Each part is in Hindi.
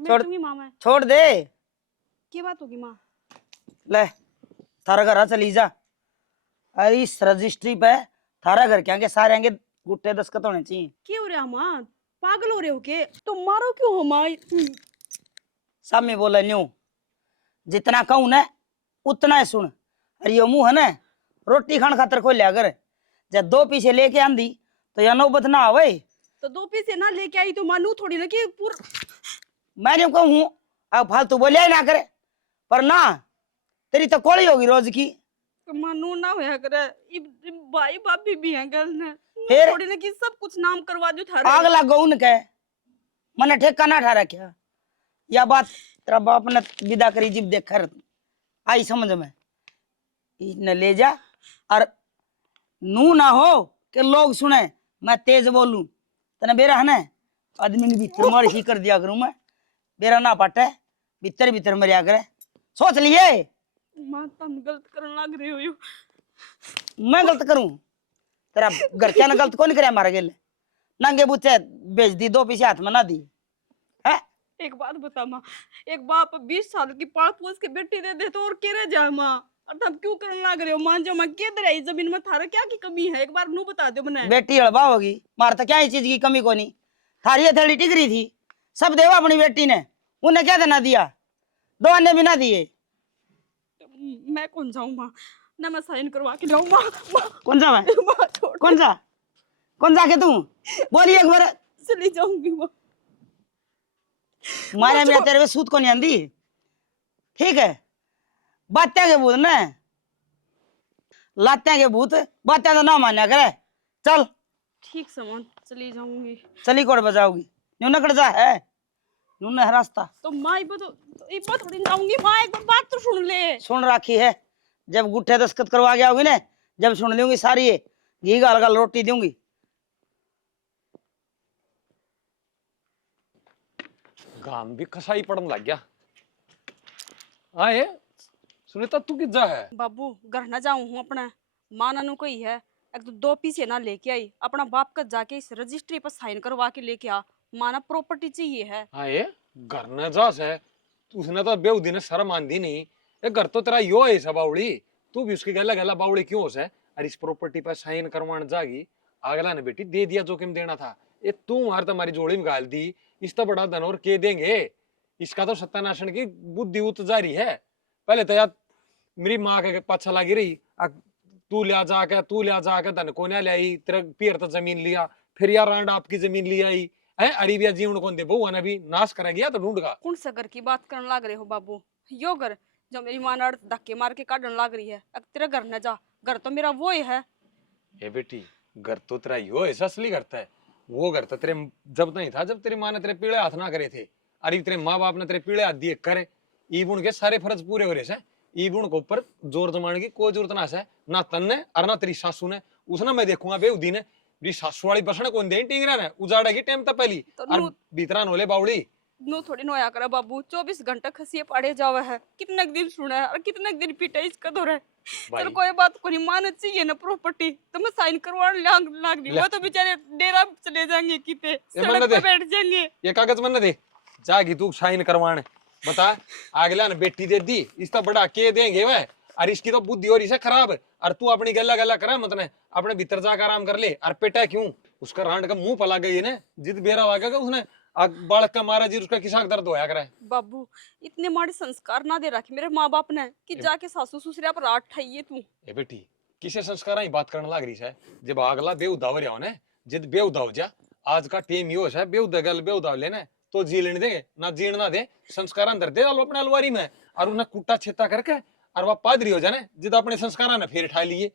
छोड़ माँ मैं छोड़ दे। क्या बात होगी माँ? ले थारा घर चली जा। अरे इस रजिस्ट्री पे थारा घर के आगे सारे आगे गुट्टे दस्तखत होने चाहिए। क्या हो रहा माँ? पागल हो रहे हो के? तो मारो क्यों हो माँ? सब में बोला न्यू जितना कहूं ना उतना ही सुन। अरे यो मुंह है ना रोटी खान खातर खोलिया कर। जब दो पीछे लेके आंदी तो या नौबत ना आवे। तो दो पीसे ना लेके आई तो मानू थोड़ी ना कि मैंने कहूँ अब फालतू बोलिया ही ना करे पर ना तेरी तो कोड़ी होगी रोज की। तो मानू ना होया करे। भाई भाभी भी हैं गल ने फिर थोड़ी ना कि सब कुछ नाम करवा दो थारे। आग लगा उनके मैंने ठेका ना ठा रखा। या बात तेरा बाप ने विदा करी जिब देख कर आई समझ में इन्हें ले जा। और नू ना हो कि लोग सुने मैं तेज बोलूं तने बेरा है ना आदमी के भीतर मार ही कर दिया करूं मैं। बेरा ना पाटे भीतर भीतर मरिया करे। सोच लिए माँ तुम गलत करने लग रहे हो। मैं गलत करूं? तेरा घर क्या ना गलत कौन करे मारे गेले नंगे बूचे बेच दी दो पीछे हाथ में ना दी है। एक बात बता माँ, एक बाप 20 साल की पाल पोस के बेटी दे दे तो और क्या रह जाए माँ? और तब क्यों करने लग रहे हो? मान जाओ माँ के दे रही जमीन में थारा क्या की कमी है? एक बार नू बता दो मने। बेटी हड़बा होगी मार तो क्या ही चीज की कमी को नहीं। थारी हथेली टिकरी थी सब देवा अपनी बेटी ने उन्हें क्या देना दिया दो अन्य भी ना दिए। मैं कौन जाऊँ माँ? ना मैं साइन करवा के लाऊं माँ। कौन सा मैं माँ छोड़ कौन सा के तू बोली एक बार चली जाऊंगी माँ। मारे मेरा तेरे पे सूत को नहीं आंदी ठीक है। बातें के भूत ने लाते के भूत बातें तो ना मान्या करे। चल ठीक समान चली जाऊंगी। चली कोड़ बजाओगी न्यू नकड़ जा है न्यू है रास्ता। तो माँ एक बार थोड़ी जाऊंगी माँ। एक बार बात तो सुन ले। सुन राखी है जब गुट्ठे दस्तखत करवा के आओगी ना जब सुन लूंगी सारी ये घी गाल गाल रोटी दूंगी। गाम भी कसाई पड़न लग गया। आए सुनीता तू किजा है? बाबू घर ना जाऊं हूँ अपना माँ नानू को ही है। एक तो दो पीसे ना लेके आई अपना बाप का जाके इस रजिस्ट्री पर साइन करवा के लेके आ। माना प्रॉपर्टी चाहिए है। आए घर न जा से उसने तो बेउदी ने शर्म आंदी नहीं। ये घर तो तेरा यो है सब बावड़ी तू भी उसकी गला गला बावड़ी क्यों से? अरे इस प्रॉपर्टी पर साइन करवाने जागी अगला ने बेटी दे दिया जोखिम देना था। ये तू मार तुम्हारी जोड़ी में गाल दी इसका बड़ा धन और के देंगे। इसका तो सत्यानाशन की बुद्धि उत जारी है। पहले तो यार मेरी माँ के पाछा लगी रही तू लिया जाके धन को ले आई तेरा पियर तो जमीन लिया फिर यार रांड आपकी जमीन ले आई है। अरिबिया जीवन कौन दे बहु ने भी नाश करेगी तो ढूंढगा कौन सा घर की बात करने लग रहे हो बाबू? यो घर जो मेरी माँ ने धक्के मार के काटने लग रही है। अब तेरा घर न जा घर तो मेरा वो ही है। ए बेटी घर तो तेरा यो ऐसा असली करता है। वो घर तो तेरे जब नहीं था जब तेरी माँ ने तेरे पीड़े हाथ ना करे थे। अरे तेरे माँ बाप ने तेरे पीड़े हाथ दिए करे ईबुन के सारे फर्ज पूरे हो रहे से। ईबुन के ऊपर जोर जमाने की कोई जरूरत ना है ना तन ने और ना तेरी सासू ने। उसने मैं देखूंगा बेउदी ने मेरी सासू वाली बसने कौन दे टिंगरा ने उजाड़ेगी टाइम तो पहली और भीतरा नोले बावड़ी नो थोड़ी नोया करा बाबू। 24 घंटा खसिए पड़े जावा है। कितने दिन सुना है और कितने दिन पीटा इसका दौर है। चल कोई बात को नहीं मान चाहिए ना प्रॉपर्टी तो मैं साइन करवाने लाग रही। वो तो बेचारे डेरा चले जाएंगे किते सड़क पे बैठ जाएंगे। ये कागज मन दे जागी तू साइन करवाने बता अगला ने बेटी दे दी इसका बड़ा के देंगे वह। और इसकी तो बुद्धि और इसे खराब और तू अपनी गला गला करा मत ने अपने भीतर जाकर आराम कर ले। और पेटा क्यों उसका रांड का मुंह पला गई ना जिद बेरा वागेगा उसने बालक का मारा जी उसका किसा दर्द होया करे। बाबू इतने माड़े संस्कार ना दे रखे मेरे माँ बाप ने कि जाके सासू ससुरिया पर रात ठाइए तू। ए बेटी किसे संस्कार की बात करने लग रही है? जब अगला बेउदा हो रहा हो जिद बेउदा हो जा आज का टेम यो है बेउदा गल बेउदा लेना तो जी लेने दे ना जीण ना दे संस्कार अंदर दे अपने अलवारी में और उन्हें कुट्टा छेता करके और वह पादरी हो जाने जिद अपने संस्कार ने फिर ठा लिए।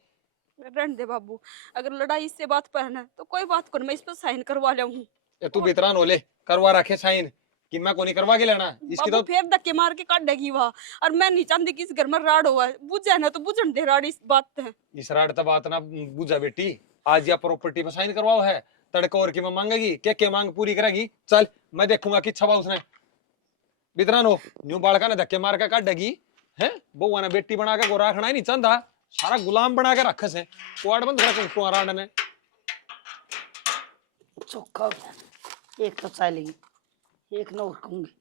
रहने दे बाबू अगर लड़ाई इससे बात पर है तो कोई बात कर मैं इस पर साइन करवा लाऊं। तू बेतरान होले करवा रखे साइन कि मैं को नहीं करवा के लेना इसकी तो फिर धक्के मार के काट देगी वहाँ। और मैं नहीं चाहती कि इस घर में राड हुआ है बुझे ना तो बुझन दे राड इस बात है। इस राड तो बात ना बुझा बेटी आज या प्रॉपर्टी पर साइन करवाओ है तड़को और की मैं मांगेगी क्या मांग पूरी करेगी। चल मैं देखूंगा कि छवा उसने बेतरान हो न्यू बालका ने धक्के मार के काट देगी है। बउआ ने बेटी बना के गोरा खड़ा ही नहीं चाहता सारा गुलाम बना के रखे से कुआड़ बंद कर राड ने चौका एक तो चाय लेगी एक न और कहूंगी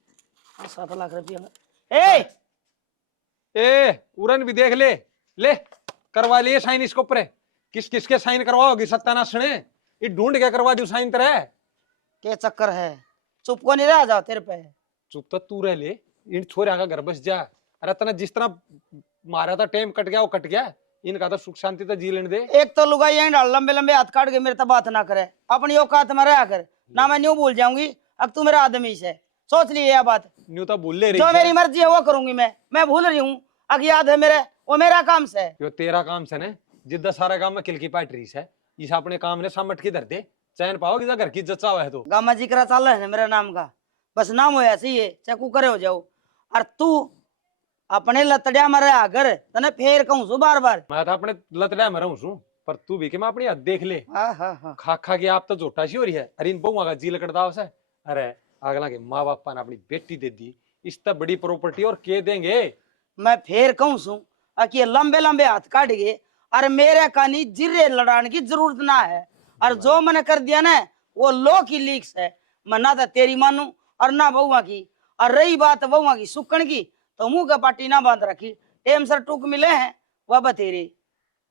7 लाख रुपया। ए ए उरन भी देख ले, ले करवा लिए साइन इसके ऊपर। किस किसके साइन करवाओगी सत्यानाश ने? ये ढूंढ के करवा दू साइन तेरे। के चक्कर है, चुप को नहीं रह जाओ तेरे पे। चुप तो तू रह ले, इन छोरे का घर बस जा। अरे तना जिस तरह मारा था टाइम कट गया वो कट गया, इनका तो सुख शांति तो जी लेने दे। एक तो लुगाई यहीं डाल, लंबे लंबे हाथ काट के मेरे तो बात ना करे, अपनी औकात में रहा कर ना। मैं न्यू भूल जाऊंगी, अब तू मेरा आदमी से सोच लिए यह बात। न्यू तो भूल ले रही जो है। मेरी मर्जी है वो करूंगी मैं भूल रही हूँ। अब याद है मेरे, वो मेरा काम से। यो तेरा काम से ने जिद्दा सारा काम में किल की पाटरी से इस अपने काम ने सामट के धर दे, चैन पाओगी घर की जच्चा हुआ है तो। गामा जिक्र चल रहा है मेरा नाम का, बस नाम हो ऐसे ही है, चाहे कुकरे हो जाओ। और तू अपने लतड़िया में रहा कर, तने फेर कहूँ सु बार बार। मैं तो अपने लतड़ा में रहूं सू, पर तू भी कि मैं अपनी हद देख ले। हाँ। खा खा के आप तो झोटा सी हो रही है। अरे इन बहुआ का जी लकड़दा से। अरे अगला के माँ बापा ने अपनी बेटी दे दी, इस तक बड़ी प्रॉपर्टी और के देंगे। मैं फेर कहूँ सू कि लंबे लंबे हाथ काट गए, और मेरे कानी जिरे लड़ाने की जरूरत ना है। और जो मैंने कर दिया ना वो लो की लीक्स है, मैं ना तो तेरी मानू और ना बहुआ की। और रही बात बहुआ की सुकन की, तो मुंह का पाटी ना बांध रखी। टेम सर टूक मिले हैं वह बतेरे।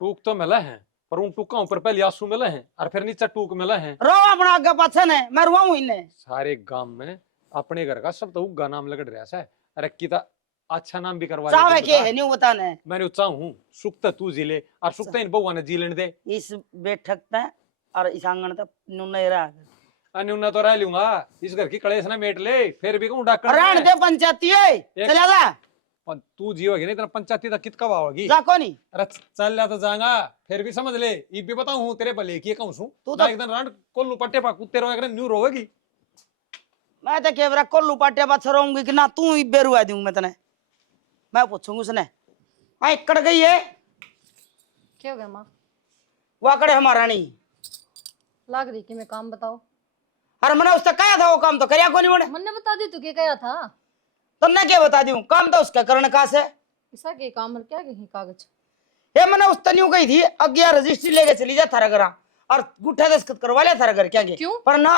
टूक तो मिला है, पर उन टूका ऊपर पहले आंसू मिले हैं और फिर नीचे टूक मिला है। रो अपना आगे पाछे ने, मैं रुआऊं इन्हें। सारे गांव में अपने घर का सब तो उगा नाम लगड़ रहा है। अरे किता अच्छा नाम भी करवा चाहे दे के है न्यू बताने। मैंने चाहूं सुख तो तू जी ले और सुख तो इन बहुआ ने जी लेने दे। इस बैठक तक और इस आंगन तक नहीं रहा। अन्य तो रह लूंगा, इस घर की कलेश ना मेट ले, फिर भी कहूं डाकण रहने दे पंचायती है, चला जा। और तू जियोगी नहीं, तेरा पंचायती तक कित कब आओगी? जा को नहीं। अरे चल जा तो जाऊंगा, फिर भी समझ ले, ये भी बताऊं तेरे भले की कहूं सू तू तो तो एक दिन रांड कोल्लू पट्टे पा कुत्ते रोए करे न्यू रोवेगी। मैं तो केवरा कोल्लू पाटिया बात रहूंगी कि ना तू ही बेरुआ दूंगी मैं तने। मैं पूछूंगी उसने आई कड़ गई है क्या हो गया माँ? वो कड़े हमारा नहीं। लाग रही कि मैं काम बताओ। अरे मैंने उससे कहा था वो काम तो करया को नहीं उन्हें। मैंने बता दी तू क्या कहा था? तुमने क्या बता दूं, काम तो उसका करने का से। ऐसा के काम और क्या कही कागज? ये मैंने उस तनियों कही थी अज्ञा रजिस्ट्री लेके चली जा थारा घर और गुठा दस्तखत करवा ले थारा घर। क्या क्यों? पर ना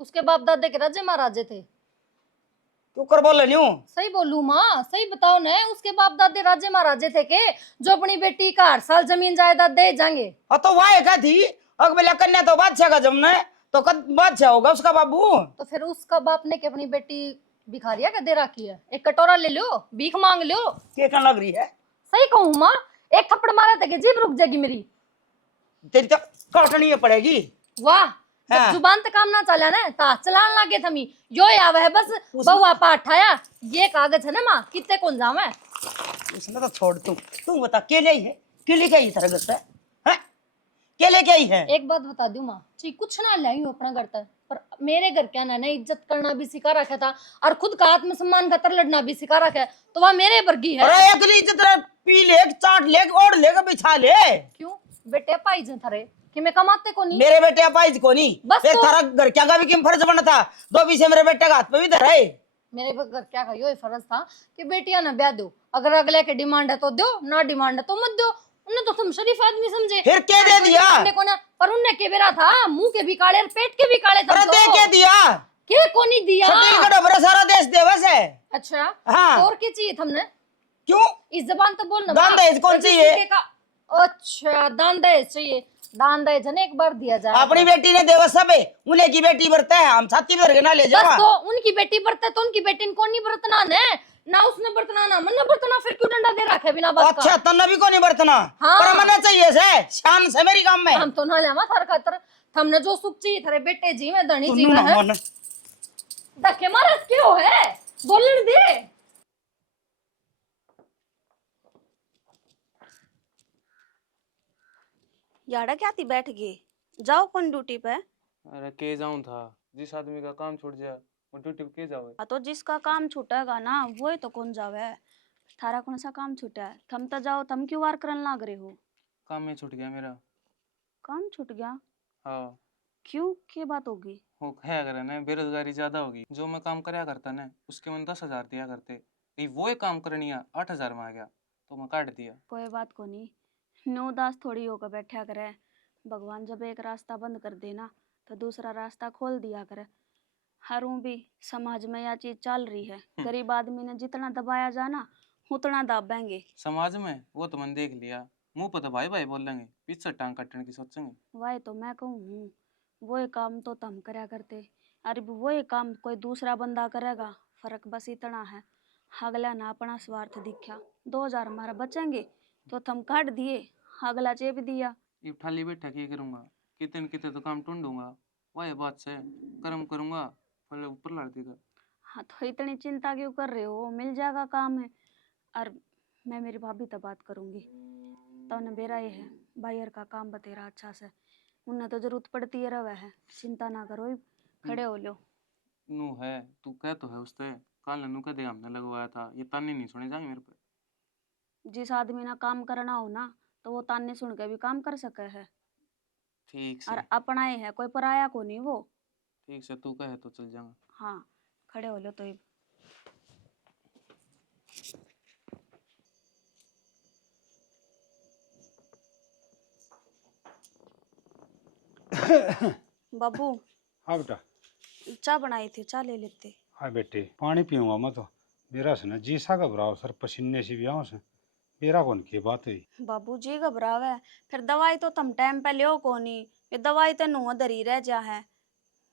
उसके बाप दादे के राज्य महाराजे थे। क्यों कर बोल रही हूँ? सही बोलूं माँ? सही बताओ न, उसके बाप दादे राज्य महाराजे थे के जो अपनी बेटी का हर साल जमीन जायदाद दे जाएंगे? तो वाह क्या थी अकबेला कन्या तो बादशाह का जमना है, तो कद बादशाह होगा उसका बाबू। तो फिर उसका बाप ने के अपनी बेटी भिखारिया का दे रखी है? एक कटोरा ले लो, भीख मांग लो। क्या कहने लग रही है? सही कहूँ माँ? एक थप्पड़ मारा था कि जीभ रुक जाएगी मेरी। तेरी तो काटनी ही पड़ेगी। वाह, जब हाँ। जुबान तक काम ना चला ना ता चलान लागे थमी यो आवे है बस बउआ पाठाया। ये कागज है ना माँ, कितने कौन जावे? उसने तो छोड़ तू बता के लिए है, के लिए क्या ही तरह से हैं, के लिए क्या ही है? एक बात बता दूं माँ जी, कुछ ना लाई हूँ अपना घर तक, पर मेरे घर क्या ना इज्जत करना भी सिखा रखा था और खुद का आत्मसम्मान खातर लड़ना भी सिखा रखा है, तो वह मेरे वर्गी है। अरे एक ली इज्जत पी ले, चाट ले, ओढ़ ले, बिछा ले। क्यों बेटे पाई जे थारे कि मैं कमाते को नहीं? मेरे बेटे अपाइज को नहीं, बस फिर तो- थारा घर क्या का भी किम फर्ज बना था, दो पीछे मेरे बेटे का हाथ पे भी धरा है। मेरे घर क्या का यो फर्ज था कि बेटियां ना ब्याह दो, अगर अगले के डिमांड है तो दो, ना डिमांड है तो मत दो। उन्हें तो तुम शरीफ आदमी समझे, फिर क्या दे दिया? को ना, पर उनने के बेरा था मुंह के भी काले और पेट के भी काले अरे तुम दे तो। के दिया, के को नहीं दिया? सटील का डबरा सारा देश दे बस है। अच्छा हाँ। और क्या चाहिए तुमने? क्यों? इस जबान तो बोलना। दान दहेज कौन चाहिए? अच्छा दान दहेज चाहिए। दान दहेज ने एक बार दिया जाए। अपनी बेटी ने देवा सब है, उन्हें की बेटी बरता है, हम छाती भर के ना ले बस जावा। तो उनकी बेटी बरते तो उनकी बेटी को नहीं बरतना ने, ना उसने बरतना ना मन बरतना, फिर क्यों डंडा दे रखा है बिना बात का? अच्छा तन्ना भी को नहीं बरतना। हाँ। पर मना चाहिए से शान से मेरी काम में। हम तो ना लेवा थार खातर, हमने जो सुख चाहिए थारे बेटे जी में धनी जी सुनू में ना है। मन। धक्के मारत क्यों है? बोलने दे। याड़ा क्या थी बैठ गए, जाओ कौन ड्यूटी पे? अरे के जाऊं था, जिस आदमी का काम छूट जाए वो ड्यूटी पे के जावे? हाँ तो जिसका काम छूटेगा ना वो ही तो कौन जावे। थारा कौन सा काम छूटा है? थम तो जाओ, थम क्यों वार करन लाग रहे हो? काम में छूट गया मेरा। काम छूट गया? हाँ क्यों, क्या बात होगी? वो क्या करे ना, बेरोजगारी ज्यादा होगी। जो मैं काम करया करता ना उसके मन 10,000 दिया करते, ये वो ही काम करनी है 8,000 में आ गया तो मैं काट दिया। कोई बात को नहीं, नो दास थोड़ी होकर बैठा करे। भगवान जब एक रास्ता बंद कर देना तो दूसरा रास्ता खोल दिया करे। हरू भी समाज में यह चीज चल रही है, गरीब आदमी ने जितना दबाया जाना उतना दबाएंगे। समाज में वो तो मैंने देख लिया, मुंह पर तो भाई भाई बोलेंगे, पीछे टांग कटने की सोचेंगे। वही तो मैं कहूँ, वही काम तो तुम करया करते, अरे वही काम कोई दूसरा बंदा करेगा, फर्क बस इतना है अगला ना अपना स्वार्थ दिखा। 2000 हमारा बचेंगे तो तुम काट दिए, अगला चेप दिया। ये खाली बैठा क्या करूंगा, कितने न कितने तो काम ढूंढूंगा, वही बात से कर्म करूंगा, फल ऊपर लड़ देगा। हाँ तो इतनी चिंता क्यों कर रहे हो, मिल जाएगा काम है। और मैं मेरी भाभी से बात करूंगी, तो उन्हें बेरा ये है बाहर का काम बतेरा अच्छा से, उन्हें तो जरूरत पड़ती है रवा है, चिंता ना करो, खड़े हो लो। नू है, तू कह तो है उससे, कल नू कह दे हमने लगवाया था, ये ताने नहीं सुने जाएंगे मेरे पे। जिस आदमी ना काम करना हो ना तो वो ताने सुन के भी काम कर सके है, ठीक और से, अपना ही है, कोई पराया को नहीं वो। ठीक से तू कहे तो चल जाऊंगा। हाँ खड़े हो लो तो बाबू हाँ बेटा। चाय बनाई थी, चाय ले लेते। हाँ बेटे, पानी पीऊंगा मैं तो। मेरा से ना जी सा घबराओ सर, पसीने से भी आऊँ से। मेरा कौन की बात हुई। बाबू जी घबरावे, फिर दवाई तो तुम टाइम पे लियो कोनी, ये दवाई तो नुआ धरी रह जा है,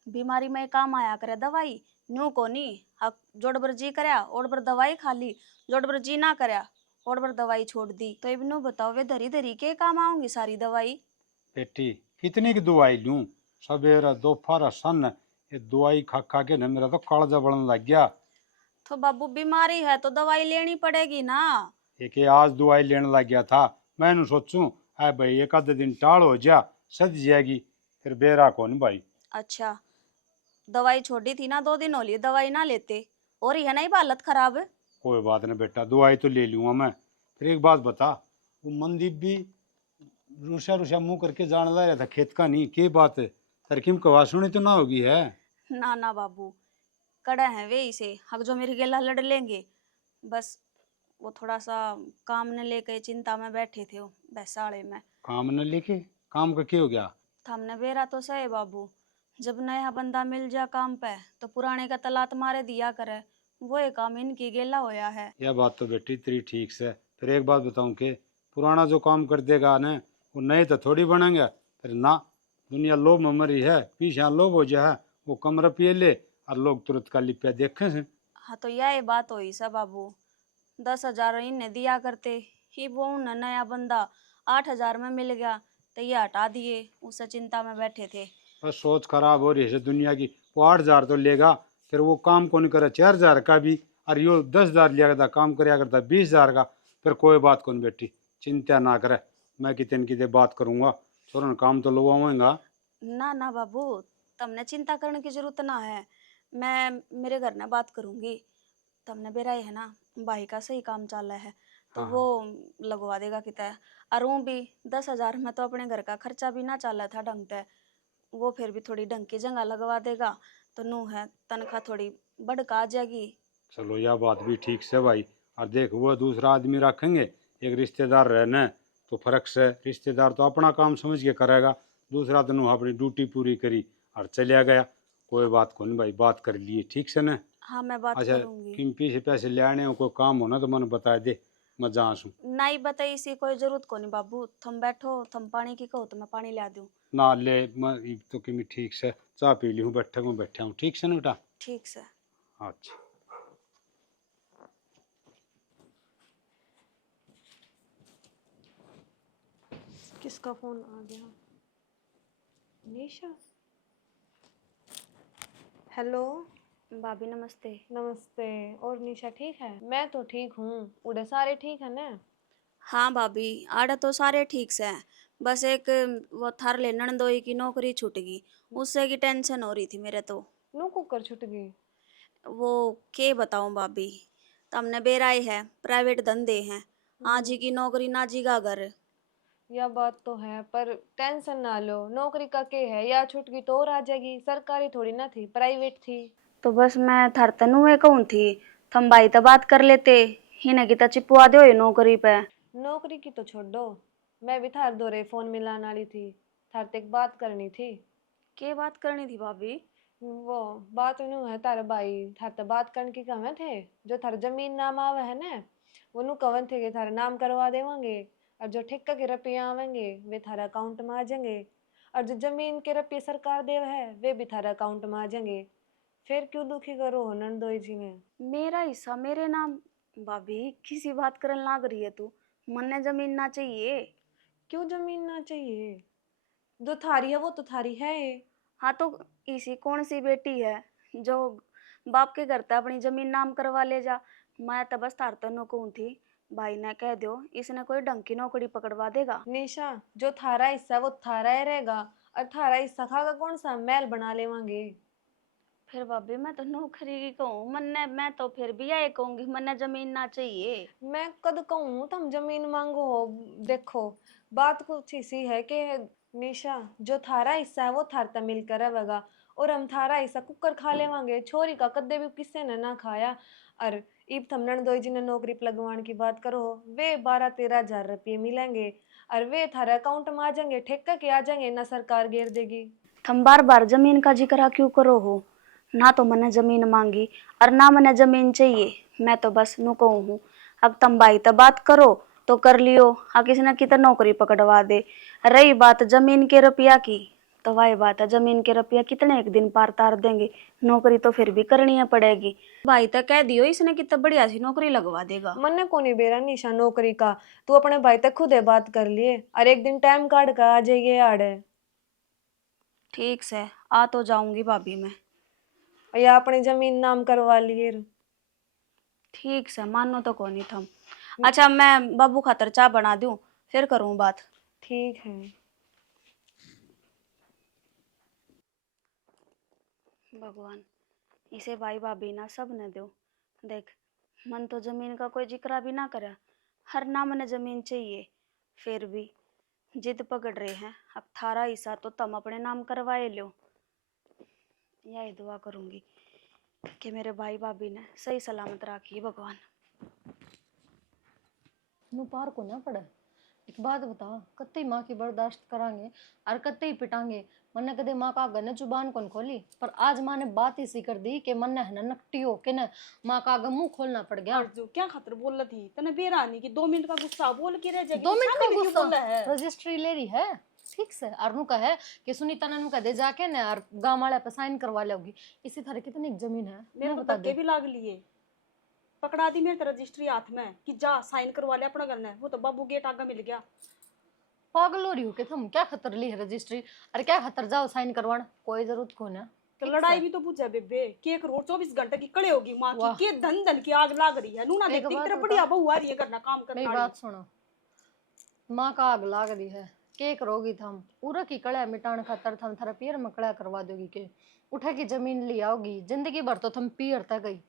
बीमारी में काम आया करे दवाई, न्यू कोनी। हक जोड़ बर जी करया और बर दवाई खा ली, जोड़ बर जी ना करया और बर दवाई छोड़ दी, तो इबनू बताओ वे धरी धरी के काम आऊंगी सारी दवाई। बेटी कितनी की दवाई लूं, सवेरा दोपहर सन, ये दवाई खा खा के ना मेरा तो कालजा बढ़ने लग गया। तो बाबू बीमारी है तो दवाई लेनी पड़ेगी ना। एक आज दवाई लेने लग गया था, मैंने सोचूं है भाई एक आधे दिन टाल हो जा, सज जाएगी, फिर बेरा कौन भाई। अच्छा दवाई छोड़ी थी ना, 2 दिन हो लिए दवाई ना लेते, और ही है ना ये हालत खराब। कोई बात नहीं बेटा, दवाई तो ले लूंगा मैं। फिर एक बात बता, वो मनदीप भी रूसा रूसा मुंह करके जाने लग रहा था खेत का, नहीं के बात है, तरकीम कवा सुनी तो ना होगी है। ना ना बाबू, कड़ा है वे इसे हक जो मेरी गेला लड़ लेंगे, बस वो थोड़ा सा काम ने लेके चिंता में बैठे थे वो भैंसाड़े में। काम न लेके, काम का क्या हो गया। हमने बेरा तो सही बाबू, जब नया बंदा मिल जा काम पे तो पुराने का तलात मारे दिया करे, वो एक काम इनकी गेला होया है। यह बात तो बेटी तेरी ठीक से। फिर एक बात बताऊं के, पुराना जो काम कर देगा न, वो नए तो थोड़ी बनेंगे। फिर ना, दुनिया लोभ में मरी है, पीछे लोभ हो जाए, वो कम रुपये ले और लोग तुरंत का लिपिया देखे से। हाँ तो यह बात हुई सा बाबू, 10,000 इन्हें दिया करते ही, वो उन्हें नया बंदा 8,000 में मिल गया तो ये हटा दिए, उससे चिंता में बैठे थे। बस सोच खराब हो रही है दुनिया की। वो 8,000 तो लेगा, फिर वो काम को नहीं करे 4,000 का भी, और यो 10,000 लिया करता, काम कराया करता 20,000 का। फिर कोई बात कौन बेटी, चिंता ना करे, मैं कितने कितने बात करूंगा, छोरन काम तो लगवाऊंगा। ना ना बाबू, तुमने चिंता करने की जरूरत ना है, मैं मेरे घर में बात करूंगी, तुमने बेरा है ना भाई का सही काम चल रहा है तो हाँ वो हाँ। लगवा देगा कितना। और वो भी 10,000 में तो अपने घर का खर्चा भी ना चल रहा था ढंग से, वो फिर भी थोड़ी ढंग की जगह लगवा देगा तो नू है तनख्वाह थोड़ी बढ़का आ जाएगी। चलो यह बात भी ठीक से भाई। और देख वो दूसरा आदमी रखेंगे, एक रिश्तेदार रहने, तो फर्क से रिश्तेदार तो अपना काम समझ के करेगा, दूसरा तो नू अपनी ड्यूटी पूरी करी और चलिया गया। कोई बात को नहीं भाई, बात कर लिए ठीक से न। हाँ मैं बात अच्छा, करूंगी। किम्पी से पैसे ले आने हो, कोई काम होना तो मैंने बता दे, मैं जहाँ हूँ। नहीं बताई इसी कोई जरूरत को नहीं बाबू, तुम बैठो, तुम पानी की कहो तो मैं पानी ला दूं। ना ले, मैं तो कि ठीक से चाह पी ली हूँ, बैठा हूँ ठीक से ना बेटा। ठीक से। अच्छा। किसका फोन आ गया। निशा, हेलो। भाभी नमस्ते। नमस्ते। और निशा ठीक है। मैं तो ठीक हूँ, उड़े सारे ठीक है ना। हाँ भाभी आड़े तो सारे ठीक से हैं, बस एक वो थार ले नणदोई की नौकरी छूट गई, उससे की टेंशन हो रही थी मेरे तो। नो कुकर छुट गई। वो के बताऊं भाभी, तुमने बेराई है प्राइवेट धंधे हैं, आज ही की नौकरी ना जी का घर। यह बात तो है, पर टेंशन ना लो, नौकरी का के है, या छूट गई तो और आ जाएगी, सरकारी थोड़ी ना थी, प्राइवेट थी। तो बस मैं थार तनु में कहूँ थी, थम भाई तो बात कर लेते, हिने की तो चिपवा दो ये नौकरी पे। नौकरी की तो छोड़ दो, मैं भी थार दो रे फोन मिलाने वाली थी, थार ते एक बात करनी थी। के बात करनी थी भाभी। वो बात उन्हें है तारा भाई थार तो बात करने की कवे थे जो थार जमीन नाम आवे है ना वो नु कवन थे कि थारा नाम करवा देवांगे और जो ठेका के रुपये आवेंगे वे थारा अकाउंट में आ जाएंगे और जो जमीन के रुपये सरकार देव है वे भी थारा अकाउंट में आ जाएंगे। फिर क्यों दुखी करो हो नंदोई जी ने। मेरा हिस्सा मेरे नाम। भाभी किसी बात करन लाग रही है तू। मन्ने जमीन ना चाहिए। क्यों जमीन ना चाहिए? जो थारी है वो तो थारी है। हाँ तो इसी कौन सी बेटी है जो बाप के घर ते अपनी जमीन नाम करवा ले जा। मैं तो बस तार तनो कहूँ थी भाई ने कह दो इसने कोई ढंग की नौकरी पकड़वा देगा। निशा जो थारा हिस्सा वो थारा ही रहेगा और थारा हिस्सा खाकर कौन सा महल बना लेवांगे। फिर भाभी मैं तो नौकरी की कहूँ मन्ने मैं तो फिर भी यही कहूंगी मन्ने जमीन ना चाहिए। मैं कद कहूँ तुम जमीन मांगो हो। देखो बात कुछ इसी है कि निशा जो थारा हिस्सा है वो थार ता मिलकर रहेगा और हम थारा हिस्सा कुकर खा लेवांगे। छोरी का कदे भी किसी ने ना खाया। और इब थम नंदोई जी ने नौकरी पे लगवाने की बात करो वे 12-13 हजार रुपये मिलेंगे और वे थारे अकाउंट में आ जाएंगे ठेका के आ जाएंगे ना सरकार घेर देगी। तुम बार बार जमीन का जिक्र क्यों करो हो। ना तो मैंने जमीन मांगी और ना मैंने जमीन चाहिए। मैं तो बस नू कहूँ हूँ अब तुम भाई तो बात करो तो कर लियो। हाँ किसी न किसी नौकरी पकड़वा दे। रही बात जमीन के रुपया की तो वही बात है जमीन के रुपया कितने एक दिन पार तार देंगे। नौकरी तो फिर भी करनी है पड़ेगी। भाई तो कह दियो इसने कितना बढ़िया सी नौकरी लगवा देगा। मन्ने को नहीं बेरा निशा नौकरी का। तू अपने भाई तक खुद बात कर लिए और एक दिन टाइम काट कर आ जाइए आड़े। ठीक से आ तो जाऊंगी भाभी मैं। या अपनी जमीन नाम करवा लिए। ठीक से मानो तो कौन ही थम। अच्छा मैं बाबू खातर चाय बना दूं फिर करूं बात। ठीक है। भगवान इसे भाई भाभी ना सब न दो। देख मन तो जमीन का कोई जिक्र भी ना करे। हर ना मने जमीन चाहिए फिर भी जिद पकड़ रहे हैं। अब थारा हिस्सा तो तुम अपने नाम करवाए लो। यही दुआ करूंगी कि मेरे भाई भाभी ने सही सलामत राखी भगवान। नु पार को ना पड़े। एक बात बता कत्ते माँ की बर्दाश्त करांगे और कत्ते ही पिटांगे। मन्ने कदे माँ का आगे जुबान कौन खोली पर आज माँ ने बात इसी कर दी कि मन है ना नकटी हो के न माँ का आगे मुंह खोलना पड़ गया। अर्जू क्या खातर बोल रही थी तने बेरानी की 2 मिनट का गुस्सा बोल के रह जाएगी। 2 मिनट का सामने भी क्यों बोल रहा गुस्सा है। रजिस्ट्री ले रही है ठीक से और नु कहे कि सुनीता ने नु कह दे जाके न और गांव वाले पे साइन करवा लोगी। इसी तरह कितनी जमीन है मेरे नु तो बता धक्के दे। भी लाग लिए। पकड़ा दी मेरे रजिस्ट्री हाथ में कि जा साइन करवा ले अपना करना है। वो तो बाबू गेट आगे मिल गया। पागल हो रही हो कि तुम क्या खतर ली है रजिस्ट्री और क्या खतर जाओ साइन करवाना कोई जरूरत को ना। तो ठीक लड़ाई से। भी तो पूछा बेबे कि एक रोड 24 घंटे की कड़े होगी माँ की वाह। के धन धन की आग लाग रही है। नूना एक देखती बात कितना बता। बढ़िया बहू आ रही है करना काम करना मेरी वाली। बात सुनो माँ का आग लाग रही है के करोगी थम पूरा की कड़ा मिटान खातर थम थारा पियर में कड़ा करवा दोगी के उठा की जमीन ले आओगी जिंदगी भर तो थम पियर तक गई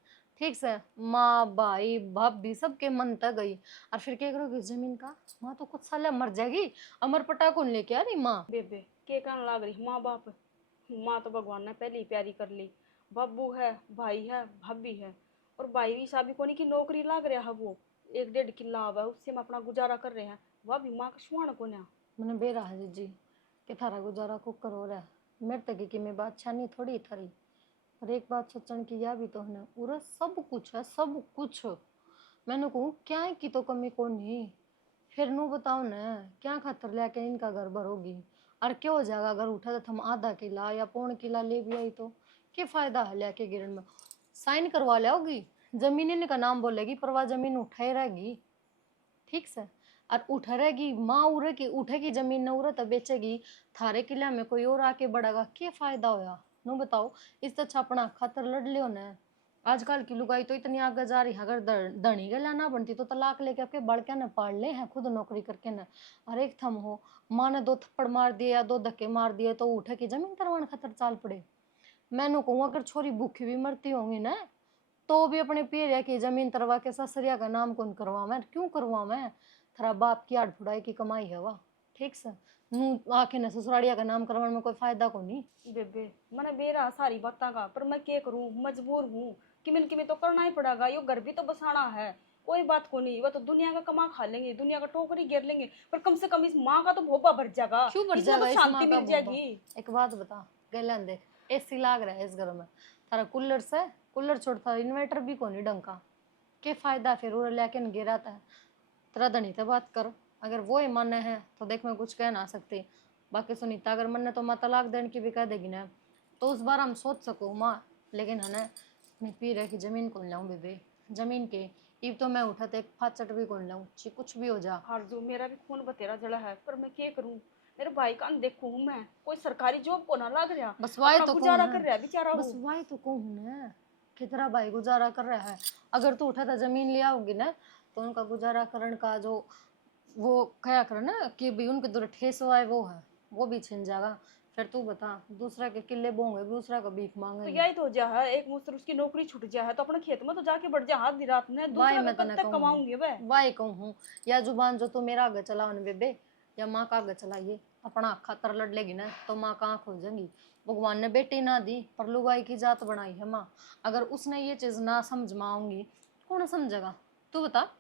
ठीक से माँ भाई भाभी सबके मन तक गई और फिर क्या करोगी जमीन का। माँ तो कुछ साल मर जाएगी अमर पटाखुन लेके आ रही माँ। बेबे के कहने लाग रही माँ बाप। माँ तो भगवान ने पहले ही प्यारी कर ली। बब्बू है भाई है भाभी है और भाई भी साबी कोनी की नौकरी लाग रहा है। वो 1-1.5 किला है उससे हम अपना गुजारा कर रहे हैं। वह भी माँ का सुहान को ना। मैंने बेरा है जी कि थारा गुजारा कुकर हो रहा है मेरे तक की मैं बात छानी थोड़ी थारी पर एक बात सोचने की या भी तो है ना पूरा सब कुछ है सब कुछ। मैंने कहूँ क्या है की तो कमी को नहीं फिर नू बताओ ना क्या खातर लेके इनका घर भरोगी और क्या हो जाएगा अगर उठा तो हम आधा किला या 1.25 किला ले भी आई तो क्या फायदा है लेके गिरन में। साइन करवा लोगी जमीन इनका नाम बोलेगी पर वह जमीन उठाई रहेगी ठीक से और उठा रहेगी माँ उठेगी जमीन न उड़े तो बेचेगी थारे किला में कोई और आके बढ़ेगा क्या फायदा होया नो बताओ। इस तो छापना खातर लड़ लियो न। आजकल की लुगाई तो इतनी आगे जा रही है अगर धनी गला ना बनती तो तलाक लेके आपके बड़के ने पाल ले हैं खुद नौकरी करके न। और एक थम हो माँ ने 2 थप्पड़ मार दिए या 2 धक्के मार दिए तो उठे की जमीन करवाने खातर चाल पड़े। मैंने कहूँ अगर छोरी भूखी भी मरती होंगी ना तो भी अपने पेरिया की जमीन तरवा के ससरिया का नाम कौन करवा मैं क्यों करवा मैं थारा बाप की आड़ फुड़ाई की कमाई है वाह ठीक से नू आके न ससुराड़िया का नाम करवाने में कोई फायदा को नहीं। बेबे मैंने बेरा सारी बातें का पर मैं क्या करूँ मजबूर हूँ कि मैं तो करना ही पड़ेगा। यो घर भी तो बसाना है। कोई बात को नहीं वह तो दुनिया का कमा खा लेंगे दुनिया का टोकरी घेर लेंगे पर कम से कम इस माँ का तो भोपा भर जाएगा। क्यों भर इसमें जाएगा तो इस शांति माँ का मिल भोपा। जाएगी। एक बात बता गलन देख एसी लाग रहा है इस घर में, थारा कूलर से कूलर छोड़ता इन्वर्टर भी को नहीं डंका, के फायदा फिर वो लेके न गिरा था। तेरा धनी से बात कर, अगर वो ही मन है तो देख मैं कुछ कह ना सकती, बाकी सुनीता अगर मन ने तो मैं तलाक देने की भी कह देगी ना, तो उस बार हम सोच सको माँ, लेकिन है ना अपनी पी रहे की जमीन कौन लाऊं बेबे, जमीन के इब तो मैं उठाते एक फाचट भी कौन लाऊं, ची कुछ भी हो जा। हारजू मेरा भी खून बतेरा जला है, पर मैं क्या करूं, मेरे भाई का देखू हूं मैं, कोई सरकारी जॉब को ना लग रहा, बस वाई अपना तो गुजारा कहूं कर रहा बेचारा बस वो। वाई तो कहूं ना कि तेरा भाई गुजारा कर रहा है, अगर तू उठाता जमीन ले आओगी ना तो उनका गुजारा करने का जो वो क्या करे ना कि भी उनके दूर ठेस हुआ है वो भी छिन जाएगा। फिर तू बता, दूसरा के किले बोंगे, दूसरा का भीख तो मांगेंगे। यही तो जा है, एक मुश्किल उसकी नौकरी छूट जा है तो अपने खेत में तो जाके बढ़ जा, हाथ दी रात में वाई दूसरा मैं का तने कब तक कहूँ कमाऊंगी वह। वाई कहूँ, या जुबान जो तू मेरा आगे चलाओ न बेबे, या माँ का आगे चलाइए, अपना अखा तर लड़ लेगी ना तो माँ कहाँ खो जाएंगी। भगवान ने बेटी ना दी पर लुगाई की जात बनाई है माँ, अगर उसने ये चीज ना समझ में आऊंगी कौन समझेगा, तू बता।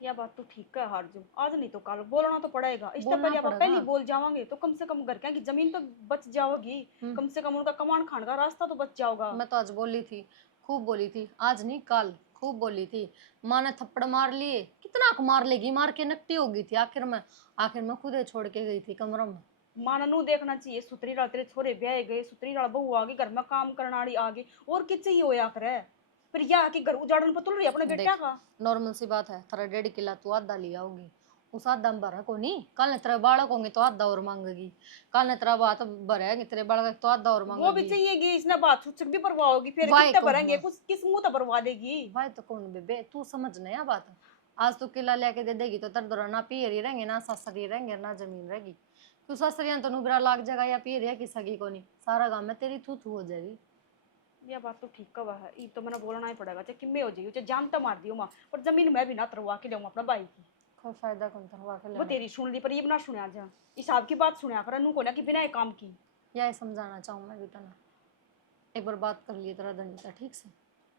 यह बात तो ठीक है हारजू, आज नहीं तो कल बोलना तो पड़ेगा, इससे बोलना पहले पड़ेगा। पहले बोल जावांगे तो कम से कम घर की जमीन तो बच जाओगी, कम से कम उनका कमाने खाने का रास्ता तो बच जाओगा। मैं तो आज बोली थी, खूब बोली थी, आज नहीं कल खूब बोली थी। माँ ने थप्पड़ मार लिए, कितना मार लेगी, मार के नकटी हो गई थी आखिर में खुद ही छोड़ के गई थी कमरा में। माननू देखना चाहिए, सुतरी रात तेरे छोरे ब्याह गए, सुतरी रात बहू आ गई, घर में काम करने वाली आ गई, और किस चाहिए होया करे, फिर यह कि घर उजाड़न पतुल रही अपने बेटा देख का। नॉर्मल सी बात है, तेरा 1.5 किला तू आधा लिया होगी, उस आधा में भरा को नहीं, कल ने तेरे बालक होंगे तो आधा और मांगेगी, कल ने तेरा बात भरेगी तेरे बालक तो आधा और वो भी मांगेगी। चाहिएगी, इसने बात सुचक भी परवाह होगी, फिर वाई कितने कहूँ भरेंगे, मैं। कुछ किस मुंह तक भरवा देगी। भाई तो कौन बेबे, तू समझ नहीं आ बात, आज तू किला लेके दे देगी तो तेरे दौरा ना पियरी रहेंगे ना ससरी रहेंगे ना जमीन रहेगी, तू ससरिया तो नुबरा लाग जाएगा या पियरिया की सगी को नहीं, सारा गाँव में तेरी थू थू हो जाएगी। यह बात तो ठीक कहा है, ये तो मैंने बोलना ही पड़ेगा, चाहे किम्मे हो जाएगी, चाहे जान तो मार दियो माँ, पर जमीन मैं भी ना तरवा के लाऊं अपना भाई की। कोई फायदा कौन तरवा के वो लेने, तेरी सुन ली पर ये भी ना सुना जा, हिसाब की बात सुना कर, नू को ना कि बिना ये काम की। यही समझाना चाहूँ मैं भी तना, एक बार बात कर लिए तेरा धनी ठीक से,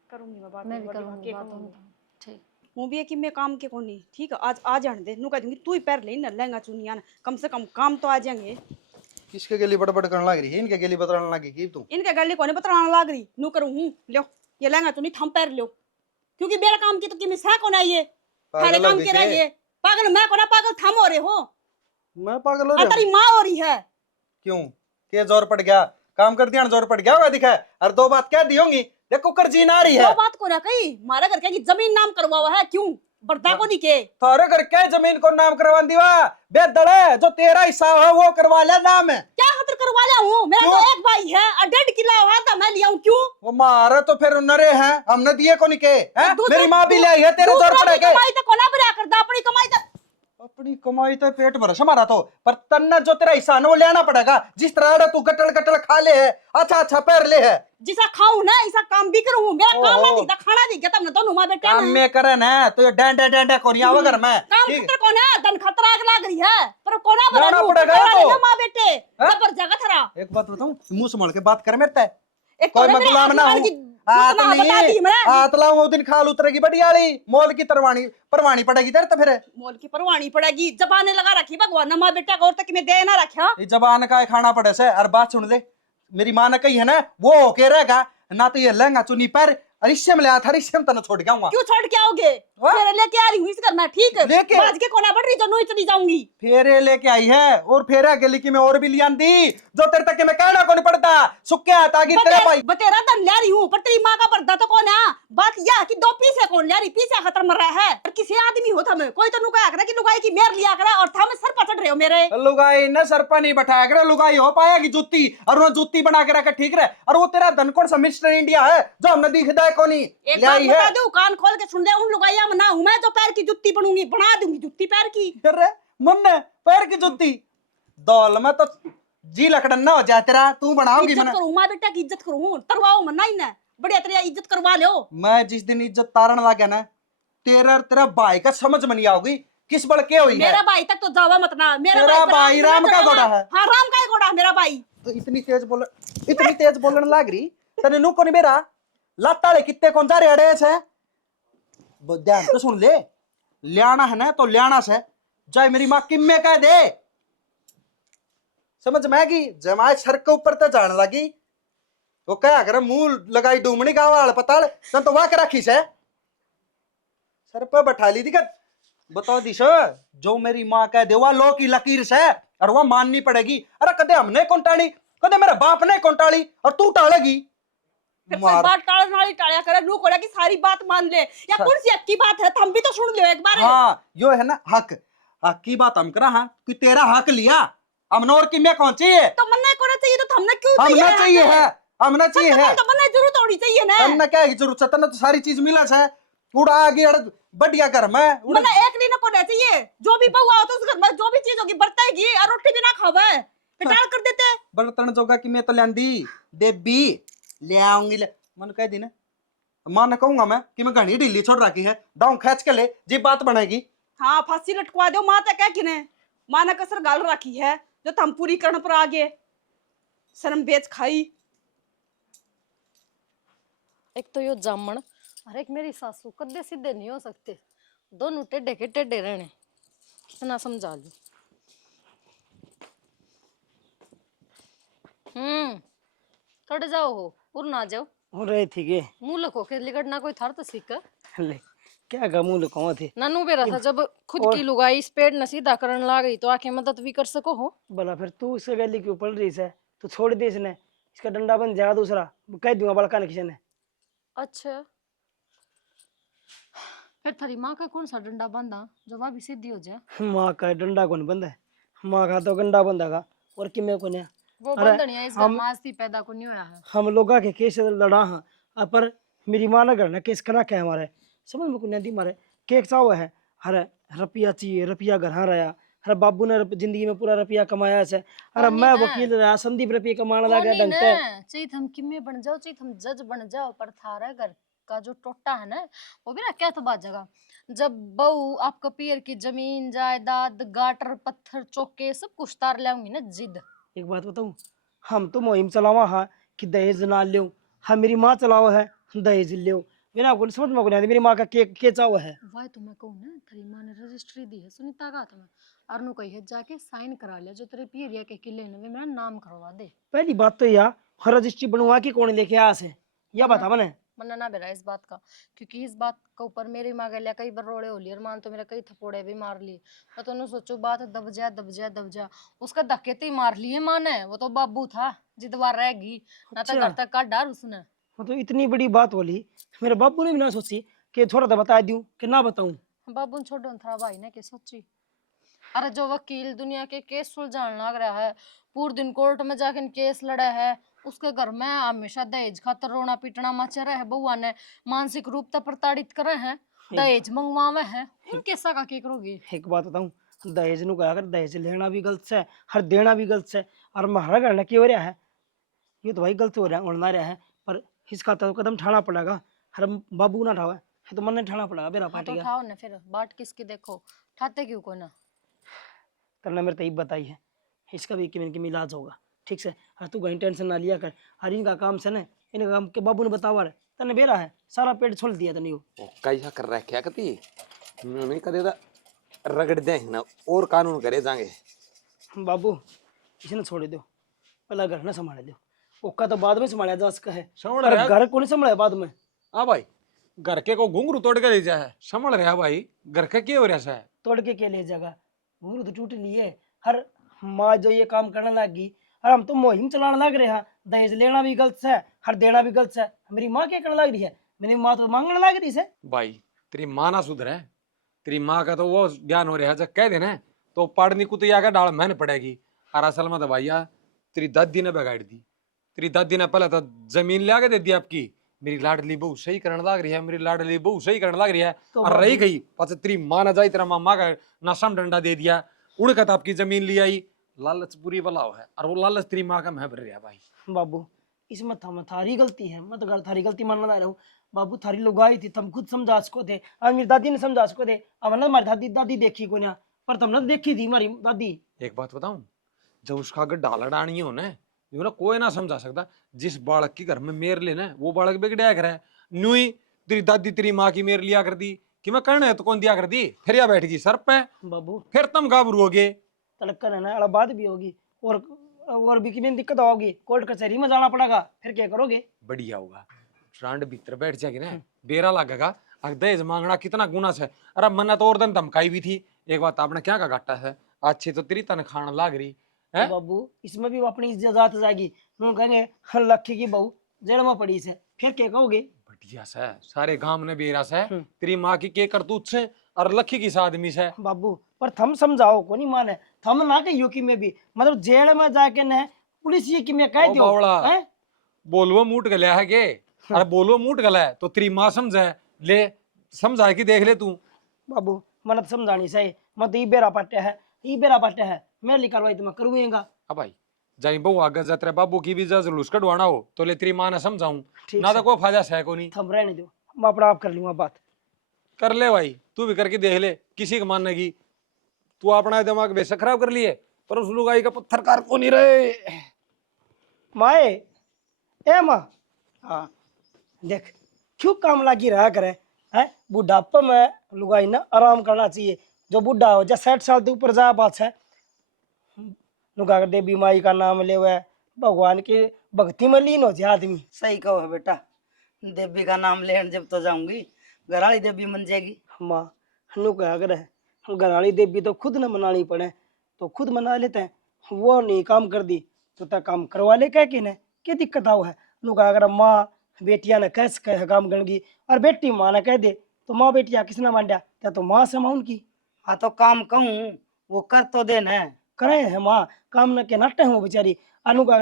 करूंगी मैं बात, मैं एक भी बार करूँगी के बात कहूंगी। उनका। ठीक हूँ भी है कि मैं काम के कोनी, ठीक है आज आ जाने दे, नू कह दूंगी तू ही पैर ले न लहंगा चुनिया, कम से कम काम तो आ जाएंगे। किसके गली बड़बड़ करने लग रही है, इनके गली बतलाने लगी की तू। इनके गले कोने बतलाने लाग रही, नू करूँ हूँ लो ये लहंगा चुनी थम पैर लो, क्योंकि मेरा काम की तो कि मिसा कौन है ये, थारे काम के रह ये पागल, मैं कोना पागल थम हो रहे हो, मैं पागल हो और रहा तेरी हूँ माँ हो रही है। क्यों, के जोर पड़ गया, काम कर दिया ना, जोर पड़ गया होगा दिखा है। और दो बात क्या दी होंगी, देखो कर जी ना रही है। दो बात को ना कही, मारा घर की जमीन नाम करवा हुआ है, क्यों बर्दा को नहीं के थारे घर क्या जमीन को नाम करवा दीवा, बेदड़ है जो तेरा हिस्सा है वो करवा लिया नाम है। क्या खातिर करवा लिया हूँ, मेरा तो एक भाई है और 1.5 किला हुआ था, मैं लिया हूँ क्यों। वो मारे तो फिर नरे हैं, हमने दिए को नहीं के हैं? दूसरा- मेरी माँ भी ले आई है तेरे जोर पड़े के। कमाई तो कोना भरा करता, अपनी कमाई तो अपनी कमाई तो पेट भर हमारा तो, पर तन्ना जो तेरा हिस्सा है वो लेना पड़ेगा, जिस तरह तू गटल गटल खा ले है, अच्छा अच्छा पैर ले है, जिसा खाऊं ना ऐसा काम भी करूं, मेरा काम ना ओहो। दिखता, खाना दिखता, तब ना दोनों माँ बेटा काम ना में करे ना तो ये डैंडे डैंडे कोरिया वगर में काम ठीक खतर कोना धन खतरा आग लाग रही है, पर कोना भरा लाना लूं, पड़ेगा खतरा तो। लेना माँ बेटे हाँ? पर जगह थरा एक बात बताऊं, मुंह संभाल के बात कर मेरे ते, एक कोई तो मैं मेरे गुलाम ना आत्मा हूं। की सूचना बता दी मैं, हाथ लाऊं वो दिन खाल उतरेगी बढ़ियाली, मोल की परवानी पड़ेगी तेरे तो फिर। मोल की परवानी पड़ेगी, जबाने लगा रखी भगवान ने माँ बेटा को, और तक में दे ना रखा। ये जबान का खाना पड़े से। और बात सुन ले, मेरी माँ ने कही है ना वो होके रहेगा ना, तो ये लहंगा चुनी पर रिश्ते में ले आया था, रिश्ते में तने छोड़ के आऊंगा। क्यों छोड़ के आओगे, वाह। मेरे लेके आ रही हूँ इस घर में, ठीक है लेके? बाज के कोना बढ़ रही जो नोई चली जाऊंगी। फेरे लेके आई है, और फेरे गली की में और भी लिया दी, जो तेरे तक के मैं कहना को नहीं पड़ता, सुक्के आता कि तेरा भाई बतेरा दन ले रही हूँ, पर तेरी माँ का पर्दा तो कौन है, बात यह है कि 2 पीसे कौन ले रही, पीसे खतर मर रहा है, और किसी आदमी हो था मैं, कोई तो नुकाया करे कि लुगाई की मेर लिया करे, और था मैं सर पचड़ रहे हो मेरे। लुगाई ने सर पर नहीं बैठाया करे, लुगाई हो पाएगी जूती, और वो जूती बना के रखे ठीक रहे। और वो तेरा धन कौन सा मिस्टर इंडिया है जो हमने दिखता है कोनी एक ले बात आई बता है। दूं, कान खोल के सुन ले, उन लुगाइया में ना हूं मैं जो पैर की जुत्ती बनूंगी, बना दूंगी जुत्ती पैर की। डर रहे मन ने पैर की जूती दौल में तो जी लकड़न ना हो जाए तेरा, तू बनाऊंगी इज्जत मैंने। करूं माँ बेटा की, इज्जत करूं, तरवाओ मन नहीं ना, बढ़िया तेरी इज्जत करवा लो। मैं जिस दिन इज्जत तारण लग गया ना, तेरा भाई का समझ में नहीं आओगी किस बड़ के हुई मेरा है। भाई तक तो जावा मत ना, मेरा तेरा पर भाई आग राम ना का चढ़ावा। घोड़ा है। हाँ राम का ही घोड़ा है मेरा भाई। तो इतनी तेज बोलने लग रही तने नु को नहीं मेरा लाताले कितने कौन जा रेड़े से ध्यान तो सुन ले, लियाना है ना तो लियाना से जाए, मेरी माँ किम्मे कह दे, समझ में आएगी। जमाए सर के ऊपर तो जाने लगी, वो क्या कर मुंह लगाई डूमनी का वाल पताल तन तो वाक रखी से सर पे बैठा ली दिक्कत बताओ दिशा जो मेरी माँ कह दे वो लो की लकीर से और वो माननी पड़ेगी। अरे कदे हमने कौन टाली कदे मेरे बाप ने कौन टाली और तू टालेगी फिर कोई बात टाल नाली टालिया करे नू कोड़ा की सारी बात मान ले या कौन सी हक की बात है हम भी तो सुन लियो एक बार। हाँ यो है ना हक हक की बात हम करा हाँ तू तेरा हक लिया हमने और की मैं कौन चाहिए तो मन्ना कोना चाहिए तो हमने क्यों हमने चाहिए है हमने चाहिए है तो मन्ना जरूरत होनी चाहिए ना। हमने क्या की जरूरत है तने तो सारी चीज मिला है कूड़ा आ गया बढ़िया घर में मन्ना एक दिन को चाहिए जो भी बहू आओ तो उस घर में जो भी चीज होगी बरताएगी और रोटी भी ना खावे तो डाल कर देते बर्तन जोगा कि मैं तो लेंदी देबी ले आऊंगी ले मन कह दी ना मां ने कहूंगा मैं कि मैं घनी ढीली छोड़ रखी है दाऊ खींच के ले जी बात बनेगी। हाँ फांसी लटकवा दो माँ तक है कि ने माँ ने कसर गाल रखी है जो तुम पूरी करने पर आगे शर्म बेच खाई। एक तो यो जामन और एक मेरी सासू कदे सीधे नहीं हो सकते, दोनों टेढ़े के टेढ़े रहने। कितना समझा लू। कट जाओ हो और ना जाओ हो रहे थी के मुंह लको के लिगड़ना कोई थार तो सीख ले क्या गमू लुकावा थे नानू बेरा था जब खुद की लुगाई इस पेड़ न सीधा करन ला गई तो आके मदद भी कर सको हो। भला फिर तू उससे गली क्यों पड़ रही है तू छोड़ दे इसने इसका डंडा बन जाएगा दूसरा कह दूंगा बड़का ने किसी ने। अच्छा फिर थारी माँ का कौन सा डंडा बांधा जो वह भी सीधी हो जाए। माँ का डंडा कौन बंदा है माँ का तो गंडा बंदा और कि मैं कौन है वो बंधनिया इस घर मास्ती पैदा को नहीं होया है। हम लोग के केस लड़ा हाँ पर मेरी माँ ना करना केस करा क्या हमारे समझ में को नहीं मारे केक चाव है हर रुपया चाहिए रुपया घर रहा हर बाबू ने जिंदगी में पूरा रुपया कमाया है अरे मैं वकील रहा संदीप रुपये कमाने लगा ढंग से चाहिए हम किमे बन जाओ चाहिए हम जज बन जाओ पर थारा घर का जो टोटा है ना वो भी ना क्या तो बात जगह जब बहू आपका पियर की जमीन जायदाद गाटर पत्थर चौके सब कुछ तार लाऊंगी ना जिद। एक बात बताऊं हम तो मुहिम चलावा हाँ कि दहेज ना लो हाँ मेरी माँ चलावा है दहेज लो बिना को समझ में को नहीं मेरी माँ का के चाव है वाह तो मैं कहूँ ना तेरी माँ ने रजिस्ट्री दी है सुनीता का तुम्हें अरनु कही है जाके साइन करा लिया जो तेरे पियरिया के किले ने मेरा नाम करवा दे। पहली बात तो यार हर रजिस्ट्री बनवा के कौन लेके आ से या बता मैंने मना ना बेरा इस बात का क्योंकि इस बात के ऊपर मेरी माँ गलिया कई बार रोड़े हो लिए और मान तो मेरा कई थपोड़े भी मार लिए। मैं तो सोचो बात दब जा उसका धक्के तो ही मार लिए माँ ने वो तो बाबू था जिदवार रहेगी ना तो घर तक काट डार उसने। मतलब इतनी बड़ी बात बोली मेरे बाबू ने भी ना सोची कि थोड़ा सा बता दूं कि ना बताऊं। बाबू ने छोड़ो था भाई ने के सोची। अरे जो वकील दुनिया के केस सुलझाने लग रहा है पूरे दिन कोर्ट में जाके केस लड़ा है उसके घर में हमेशा दहेज खातर रोना पीटना मचा रहा है बउआ ने मानसिक रूप से प्रताड़ित करे हैं दहेज मंगवावे हैं उनके सगा के करोगे। एक बात बताऊं दहेज नु कहा कर दहेज लेना भी गलत है हर देना भी गलत है और हमारा घर क्यों हो रहा है ये तो भाई गलत हो रहा है उड़ना रहा है पर इसका तो कदम उठाना पड़ेगा हर बाबू ना उठावा तो मन नहीं उठाना पड़ेगा मेरा पार्टी उठाओ ना फिर बाट किसकी देखो ठाते क्यों को ना करना मेरे तय बताई है इसका भी कि इलाज होगा ठीक से हर तू कहीं टेंशन ना लिया कर हर इनका काम से ना इनका काम के बाबू ने बतावा रहे तने बेरा है सारा पेट छोड़ दिया तने यो कैसा कर रहा है क्या कती मैं कदे दा रगड़ दे ना और कानून करे जाएंगे बाबू इसने छोड़ दो पहला घर ना संभाले दो ओका तो बाद में संभाला जा सका है संभल रहा घर को नहीं संभाला बाद में। हाँ भाई घर के को घुंघरू तोड़ के ले जा है संभल रहा भाई घर के क्या हो रहा है तोड़ के लिए जगह घुंघरू तो टूट लिए हर माँ जो ये काम करने लगी और हम तो मुहिम चलाने लग रहे हैं दहेज लेना भी गलत है हर देना भी गलत है मेरी माँ क्या करने लग रही है मेरी माँ तो मांगने लग रही है। भाई तेरी माँ ना सुधर है तेरी माँ का तो वो ज्ञान हो रहा है जब कह देना तो पढ़नी कुछ आगे डाल मैंने पड़ेगी और असल में तो भैया तेरी दादी ने बिगाड़ दी तेरी दादी ने पहले तो जमीन ले आके दे दी आपकी मेरी लाडली बहू सही करने लग रही है मेरी लाडली बहू सही करने लग रही है तो और रही गई पास तेरी माँ ना जाई तेरा मामा का नशम डंडा दे दिया उड़ का आपकी जमीन ले आई लालच पूरी बलाव है और वो लालच तेरी माँ का मैं भर रहा भाई। बाबू इसमें थारी गलती है मैं तो थारी गलती मानना रहा हूँ बाबू थारी लुगाई थी तुम खुद समझा सको थे और मेरी दादी ने समझा सको थे अब ना हमारी दादी दादी देखी को ना पर तुमने देखी थी हमारी दादी। एक बात बताऊं जब उसका अगर डाला डानी हो ना जो ना कोई ना समझा सकता जिस बालक के घर में मेर लेना वो बालक बिगड़ाया कर है न्यूई तेरी दादी तेरी माँ की मेर लिया कर दी कि मैं करना है तो कौन दिया कर दी फिर या बैठ गई सर पे बाबू फिर तुम गाबरू हो गए तड़कर है ना बात भी होगी और और भी कितनी दिक्कत होगी, कोर्ट कचहरी में जाना पड़ेगा, फिर क्या करोगे? बढ़िया होगा, रांड भीतर बैठ जाएगी ना, बेरा लगेगा। अगर दहेज मांगना कितना गुना है। अरे मन्ना तो और दिन धमकाई भी थी। एक बात आपने क्या का घाटा है, अच्छी तो तेरी तनखान लाग रही है। बाबू इसमें भी अपनी इज्जत जात जाएगी, हम कहेंगे लक्की की बहू जेल में पड़ी से, फिर क्या कहोगे? बढ़िया से सारे गांव ने बेरा से तेरी माँ की के करतूत से और लक्की की आदमी से। बाबू पर थम समझाओ को नहीं माने, थम ना के यूकी में भी मतलब जेल में जाके न पुलिस ये कि मैं कह ओ दियो बावड़ा, हैं? बोलवो मूट गया है के? अरे बोलवो मूट गला है तो तेरी माँ समझे ले, समझा के देख ले तू। बाबू मन तो समझानी सही, मत ई बेरा पाटे है, ई बेरा पाटे है, मैं लिखा कार्रवाई तो मैं करूंगा। अब भाई जाई बहु आगे जा, तेरे बाबू की भी जुलूस कटवाना हो तो ले तेरी माँ ने समझाऊं, ठीक ना है। तो कोई फायदा है को नहीं। थम रहने दो, मैं अपना आप कर लूंगा बात। कर ले भाई, तू भी करके देख ले, किसी को मानने की। तू अपना दिमाग वैसे खराब कर लिए, पर उस लुगाई का पत्थर कार को नहीं रहे। माए ए माँ, हाँ देख क्यों काम लगी रहा करे है, बुढ़ापे में लुगाई ना आराम करना चाहिए। जो बुढ़ा हो जा 60 साल से ऊपर जा बात है, लुगा कर देवी माई का नाम ले हुआ है, भगवान की भक्ति में लीन हो जाए आदमी। सही कहो है बेटा, देवी का नाम लेने जब तो जाऊंगी घराली देवी मन जाएगी। माँ हनु क्या करे, घराली देवी तो खुद न मनानी पड़े तो खुद मना लेते हैं, वो नहीं काम कर दी तो तक काम करवा ले कह के न क्या दिक्कत आओ है। लुगा अगर माँ बेटिया ने कैसे कह काम गणगी और बेटी माँ ने कह दे तो माँ बेटिया किसने मान दिया, क्या तो माँ से माँ की। हाँ तो काम कहूँ वो कर तो देना है। करे है माँ काम न के नट्टे हो बेचारी। अनु का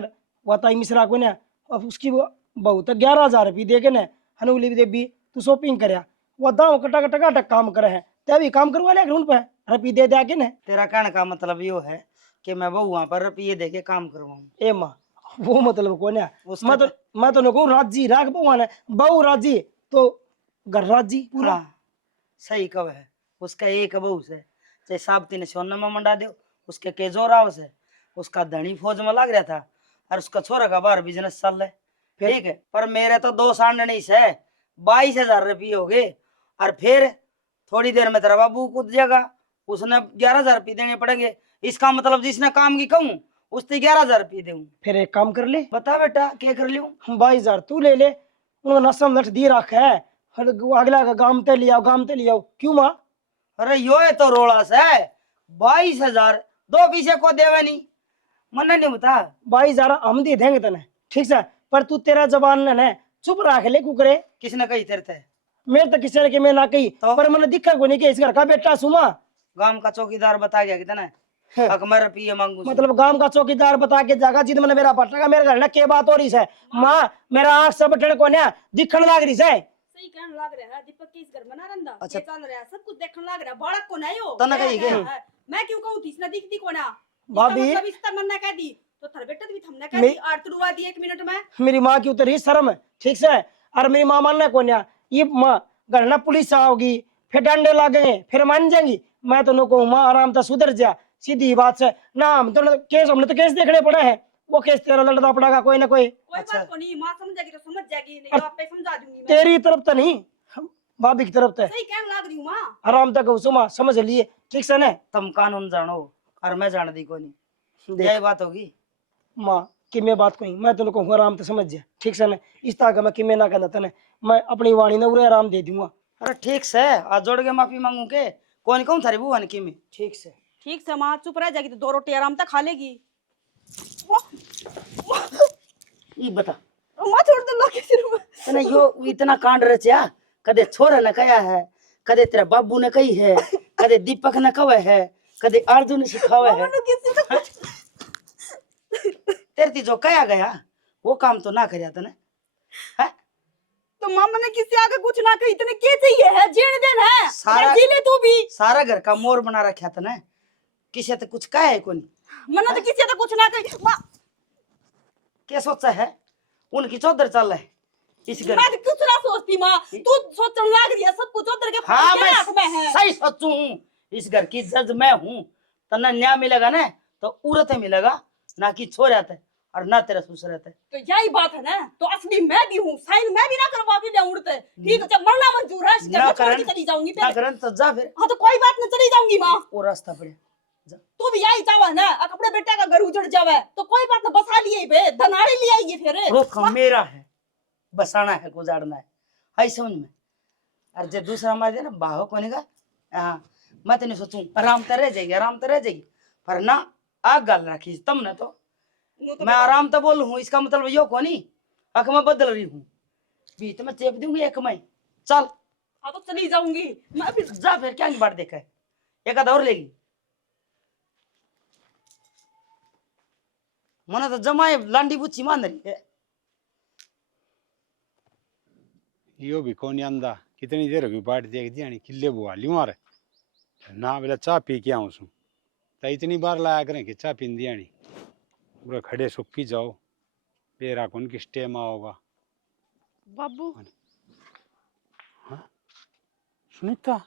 वाताई मिश्रा को न अब उसकी बहुत 11,000 रुपये दे के न हनुली देवी तू शॉपिंग करया, वो दाव कटा कटा कटा काम करे है, तभी काम करवा ले उन पर रुपये दे दे के न। तेरा कहने का मतलब यो है कि मैं बहुआ पर रुपये दे के काम करवाऊँ। ए माँ वो मतलब को न उसका मैं तो नको राजी राख बहुआ ने, बहु राजी तो घर राजी पूरा। हाँ, सही कहो है, उसका एक बहू से चाहे साबती ने सोना में मंडा दो, उसके के जोराव से उसका धनी फौज में लग रहा था और उसका छोरा का बाहर बिजनेस चल रहा है, ठीक है। पर मेरे तो 2 सांडनी से 22,000 रुपये हो गए और फिर थोड़ी देर में तेरा बाबू कूद जाएगा, उसने 11,000 रुपये देने पड़ेंगे। इसका मतलब जिसने काम की कहूँ उससे 11,000 रुपये दूँ। फिर एक काम कर ले, बता बेटा क्या कर लियो? 22,000 तू ले ले, उनको नसम नट दी रखा है, अगला का गाम ते लियाओ गाम ते लियाओ क्यों माँ। अरे यो है तो रोला से 22,000 दो किसे को देवे नहीं, मन नहीं बता। 22,000 हम दे देंगे तने, ठीक है, पर तू तेरा जबान न चुप रख ले कुकरे। किसने कही तेरे थे? मेरे तो किसी ने के मैं ना कही तो? पर मैंने दिखा को नहीं कि इस घर का बेटा सुमा गांव का चौकीदार बता गया कितना हक मैं रुपये मांगू। मतलब गांव का चौकीदार बता के जागा जिद मैंने मेरा पटना मेरे घर ना के बात हो रही है माँ, मेरा आँख सब बटन को ना दिखण लाग रही है। सही कहने लग रहा है, दीपक के इस घर में ना रंदा अच्छा। ये चल रहा है, सब कुछ देखने लग रहा है। बालक को नहीं हो तना कही गए? मैं क्यों कहूं थी, इसने दिख दी को ना भाभी। इसका मतलब इसका मन ना कह दी तो थर बेटा भी हमने कह मैं- दी आर तुड़वा दी 1 मिनट में। मेरी माँ की उतरी शर्म है, ठीक से, और मेरी माँ मानना को ना ये माँ घर ना पुलिस आओगी फिर डंडे लगेंगे फिर मान जाएंगी। मैं तो नको माँ आराम से सुधर जा, सीधी बात से ना हम तो केस हमने तो केस देखने पड़े हैं, वो केस तेरा लड़ना पड़ेगा कोई ना कोई। कोई अच्छा। बात को नहीं, माँ समझेगी तो समझ जाएगी, नहीं और तो आपे समझा दूंगी मैं। तेरी तरफ तो नहीं, भाभी की तरफ तो सही कहने लग रही हूँ माँ। आराम तक सुमा समझ लिए, ठीक से न। तुम कानून जानो और मैं जान दी को नहीं, देख यही बात होगी। माँ कि मैं बात कही मैं तो कहूँ आराम तो समझ जा, ठीक से न। इस तरह का मैं कि मैं ना कहना तने, मैं अपनी वाणी ने उरे आराम दे दूंगा। अरे ठीक से आज जोड़ के माफी मांगू के कौन कहूँ थारी बुआ ने की में। ठीक से ठीक से माँ चुप रह जाएगी तो 2 रोटी आराम तक खा लेगी। ये बता माँ छोड़ दे लो के सिर में। तने यो इतना कांड रचा, कदे छोरा ने कहा है, कदे तेरा बाबू ने कही है, कदे दीपक ने कहा है, कदे अर्जुन ने सिखावे है। किसी से कुछ तेरे जो कहा गया वो काम तो ना करया तने है? तो मामा ने किसी आगे कुछ ना कही, इतने के चाहिए है जीने देना है सारा- जी ले तू भी। सारा घर का मोर बना रखा तने, किसे तो कुछ कहा है कोनी, मना तो किसी तो कुछ ना कही माँ। क्या सोचा है? उनकी चौधर चल रहा है इस घर। मैं तो कुछ ना सोचती माँ, तू सोचने लग रही है सब कुछ उधर के हाँ तेरे हाथ में है। मैं सही सोचू हूँ, इस घर की जज मैं हूँ, तना न्याय मिलेगा ना तो उरत मिलेगा, ना कि छोड़ आता है और ना तेरा ससुर रहता है। तो यही बात है ना, तो असली मैं भी हूँ, साइन मैं भी ना करवा के ले उड़ते। ठीक है, जब मरना मंजूर है ना मैं छोड़ के करन- चली जाऊंगी ना फिर। करन तो जा फिर हाँ तो कोई बात नहीं, चली जाऊंगी माँ। वो रास्ता पड़े जा। तू भी आई जावा ना अपने बेटे का घर उजड़ जावे तो कोई बात ना बसा लिए बे धनाड़ी ले आएगी फिर वो काम मेरा है, बसाना है, गुजारना है, आई समझ में। और जो दूसरा मार दे ना बाहो कोने का, हाँ मैं तो नहीं सोचूं आराम तो रह जाएगी, आराम तो रह जाएगी, पर ना आग गल रखी तुम ना तो मैं आराम तो बोल हूँ, इसका मतलब यो कोनी अख मैं बदल रही हूँ, बीच में चेप दूंगी एक मैं। चल हाँ तो चली जाऊंगी मैं भी। जा फिर क्या की बात देखा है, एक आधा और लेगी। मना तो जमाए लांडी बुच्ची मान रही है। यो भी कौन आंदा कितनी देर होगी बाट देख दिया नहीं किले बुआ लियो मारे ना बेला चाह पी के आऊं सू तो इतनी बार लाया करें कि चाह पीन दिया नहीं पूरा खड़े सुखी जाओ बेरा कौन किस टेम होगा। बाबू हाँ सुनीता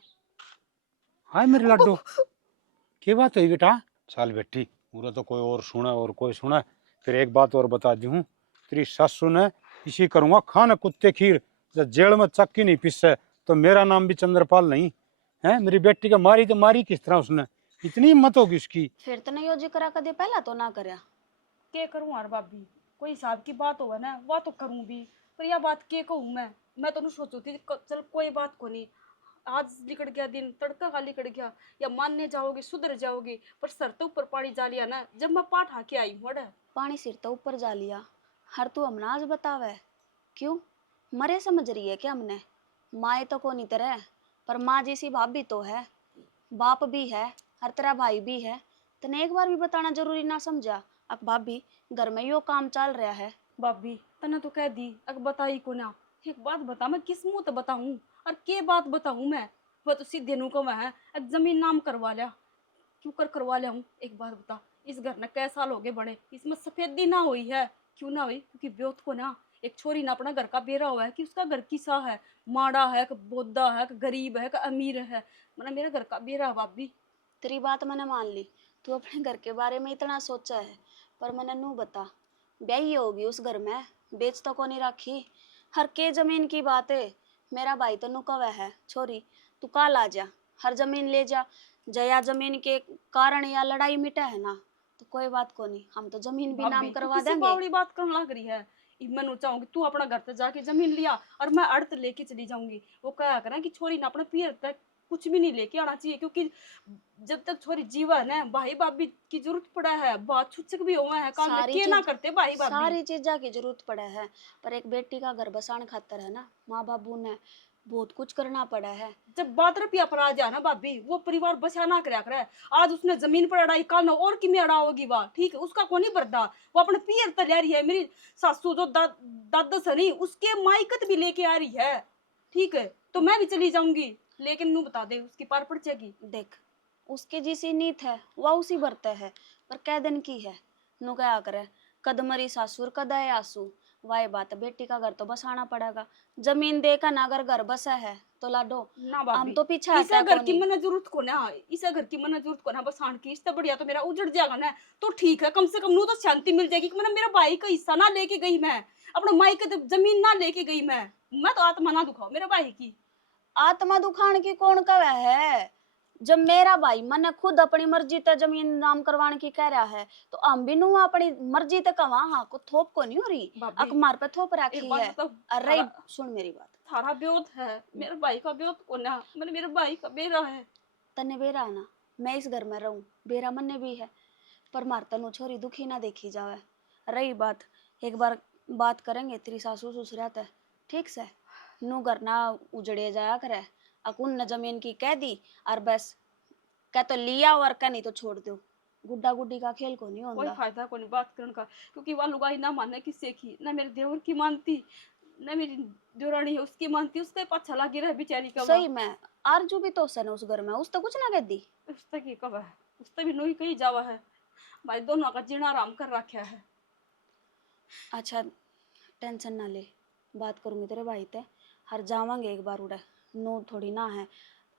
हाय मेरे लाडो क्या बात हुई बेटा। चल बेटी पूरा तो कोई और सुना और कोई सुना, फिर एक बात और बता दी हूँ तेरी सासू ने इसी करूंगा खाना कुत्ते खीर, जब जेल में चक्की नहीं पिसे तो मेरा नाम भी चंद्रपाल नहीं है। मेरी बेटी का मारी तो मारी किस तरह उसने, इतनी हिम्मत होगी उसकी। फिर तो नहीं योजी करा कदे पहला तो ना करया के करूं यार भाभी, कोई हिसाब की बात होगा ना वो तो करूं भी, पर यह बात के कहूं मैं तो नहीं सोचू थी चल कोई बात को नहीं, आज निकल गया दिन तड़का का निकल गया या मानने जाओगे सुधर जाओगे, पर सर तो ऊपर पानी जा लिया ना जब मैं पाठ हाके आई हूँ। पानी सिर तो ऊपर जा लिया, हर तू हमने आज बतावे क्यों मरे समझ रही है क्या हमने। माए तो को नहीं तरह पर माँ जैसी भाभी तो है, बाप भी है, हर तरह भाई भी है, तने एक बार भी बताना जरूरी ना समझा। अब भाभी घर में यो काम चल रहा है। भाभी तने तो कह दी अग बताई को ना, एक बात बता मैं किस मुंह तो बताऊं और के बात बताऊं मैं, वह तो सीधे नु को मैं है अब जमीन नाम करवा लिया क्यों करवा लिया हूँ। एक बात बता इस घर ने कै साल हो गए बने, इसमें सफेदी ना हुई है, क्यों ना हुई क्योंकि ब्योत को ना एक छोरी ना अपना घर का बेरा हुआ है कि उसका घर किसा है, माड़ा है कि बोदा है कि गरीब है कि अमीर है, मतलब मेरा घर का बेरा। भाभी तेरी बात मैंने मान ली, तू अपने घर के बारे में इतना सोचा है, पर मैंने नू बता ब्याही होगी उस घर में, बेच तो को नहीं रखी। हर के जमीन की बात है, मेरा भाई तो नुकवा है छोरी तू काल आ जा, हर जमीन ले जा, जया जमीन के कारण या लड़ाई मिटा है ना तो कोई बात को नहीं, हम तो जमीन भी नाम करवा देंगे। बावड़ी बात करने लग रही है, मैं चाहूंगी तू अपना घर तक जाके जमीन लिया और मैं अर्थ लेके चली जाऊंगी। वो क्या करें कि छोरी ना अपने पीर तक कुछ भी नहीं लेके आना चाहिए, क्योंकि जब तक छोरी जीवा है भाई भाभी की जरूरत पड़ा है, बात छुचक भी हुआ है काम के ना करते भाई भाभी, सारी चीजा की जरूरत पड़ा है, पर एक बेटी का घर बसाने खातर है ना माँ बाबू ने बहुत कुछ करना पड़ा है। जब बात रुपया पर आ जाए ना भाभी वो परिवार बचा ना करया करे, आज उसने जमीन पर अड़ाई काल और कि में अड़ा होगी वाह ठीक है उसका को नहीं बरदा, वो अपने पीर तक ले रही है। मेरी सासू जो दादा नहीं उसके माइकत भी लेके आ रही है, ठीक है तो मैं भी चली जाऊंगी, लेकिन नू बता दे उसकी पार पड़ जाएगी। देख उसके जैसी नीत है वह उसी बरते है, पर कै दिन की है नू क्या करे, कद मरी सासुर कद है आंसू, वाई बात बेटी का घर तो बसाना पड़ेगा, जमीन देकर ना अगर घर बसा है तो लाडो ना हम तो पीछे इस घर की मना जरूरत को ना, इस घर की मना जरूरत को ना बसान की, इससे बढ़िया तो मेरा उजड़ जाएगा ना तो ठीक है, कम से कम नू तो शांति मिल जाएगी कि मेरा भाई का हिस्सा ना लेके गई, मैं अपने माई का जमीन ना लेके गई, मैं तो आत्मा ना दुखाओ मेरे भाई की। आत्मा दुखान की कौन कवे है, जब मेरा भाई मन खुद अपनी मर्जी ते जमीन नाम करवाने की कह रहा है तो हम भी नू अपनी मर्जी ते कवा, हाँ को थोप को नहीं हो रही अकमार पे थोप रखी है। अरे सुन मेरी बात, थारा ब्योत है मेरे भाई का ब्योत को ना, मैंने मेरे भाई का बेरा है, तने बेरा है ना, मैं इस घर में रहूं बेरा मन्ने भी है, पर मार तनु छोरी दुखी ना देखी जावे। रही बात एक बार बात करेंगे तेरी सासू ससुरात है ठीक से, नू घर ना उजड़े जाया करे, अकुन न जमीन की कह दी और बस कह तो लिया और कह नहीं तो छोड़ दो, गुड्डा गुड्डी का खेल को नहीं होता, कोई फायदा को नहीं बात करने का, क्योंकि वह लुगाई ना माने किससे की, ना मेरे देवर की मानती ना मेरी देवरानी है उसकी मानती, उसके पास चला गिरा है बेचारी का। सही में आरजू भी तो सन उस घर में, उस तो कुछ ना कह दी, उस तक कब है उस तक भी नोई कहीं जावा है, भाई दोनों का जीना आराम कर रखा है। अच्छा टेंशन ना ले, बात करूंगी तेरे भाई ते, हर जावांगे एक बार उड़े, नो थोड़ी ना है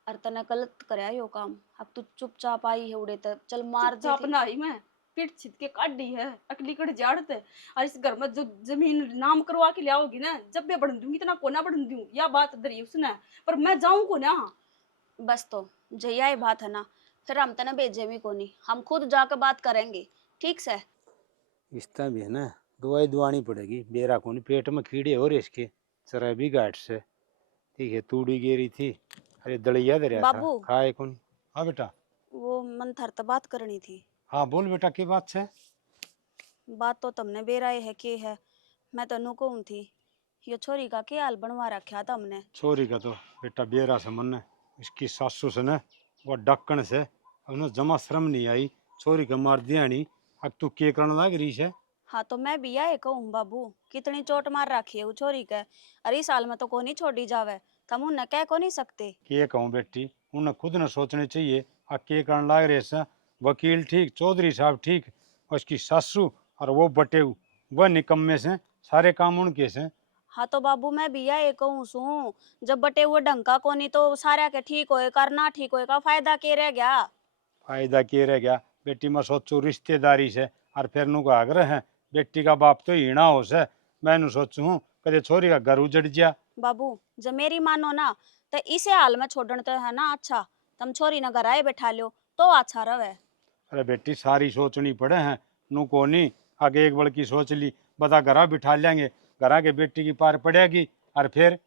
और तने गलत करया यो काम, अब तू चुपचाप आई है उड़े तक चल मार दे अपना ही मैं पीठ छिद के काट दी है अकली कड़ जाड़ते, और इस घर में जो जमीन नाम करवा के लाओगी ना जब मैं बढ़ दूंगी इतना कोना बढ़ दूं, या बात दरी उसने पर मैं जाऊं को ना। बस तो जया बात है ना, फिर हम तना भेजे भी कोनी, हम खुद जाकर बात करेंगे, ठीक से? इसका भी है ना, दवाई दुआनी पड़ेगी। बेरा को नहीं, पेट में कीड़े हो रहे इसके, चरबी गाठ से। ठीक है, तूड़ी गिरी थी, अरे दलिया दरिया था, बाबू। खाए कौन। हाँ बेटा। वो मन थर तो बात करनी थी। हाँ बोल बेटा, की बात है? बात तो तुमने बेराए है के है, मैं तनु कहूँ थी, ये छोरी का क्या हाल बनवा रखा था हमने। छोरी का तो बेटा बेरा से मन है, इसकी सासू से न वो डक्कन से उन्हें जमा शर्म नहीं आई, छोरी का मार दिया नहीं। अब तू के करने लग रही है? हाँ तो मैं भी आए कहूँ बाबू, कितनी चोट मार रखी है वो छोरी के, अरे साल में तो कोनी छोड़ी जावे, तुम उन्हें कह को नहीं सकते। के कहूँ बेटी, उन्हें खुद न सोचने चाहिए। आ के करने लग रहे से, वकील ठीक, चौधरी साहब ठीक, और उसकी सासू और वो बटेऊ, वह निकम्मे से, सारे काम उनके से। हाँ तो बाबू मैं भी आए कहूँ सू, जब बटे वो ढंग का कोनी तो सारा के ठीक होए करना ठीक होए का फायदा के रह गया। फायदा के रह गया बेटी, मैं सोचू रिश्तेदारी से, और फिर नु का आग्रह है, बेटी का बाप तो हीणा हो से, मैं नु सोचू कदे छोरी का घर उजड़ जा। बाबू जब मेरी मानो ना, तो इसे हाल में छोड़न तो है ना अच्छा, तुम छोरी न घर आए बैठा लो तो अच्छा रहे। अरे बेटी सारी सोचनी पड़े हैं, नु को नहीं आगे एक बड़ की सोच ली, बता घरा बिठा लेंगे, घरा के बेटी की पार पड़ेगी, और फिर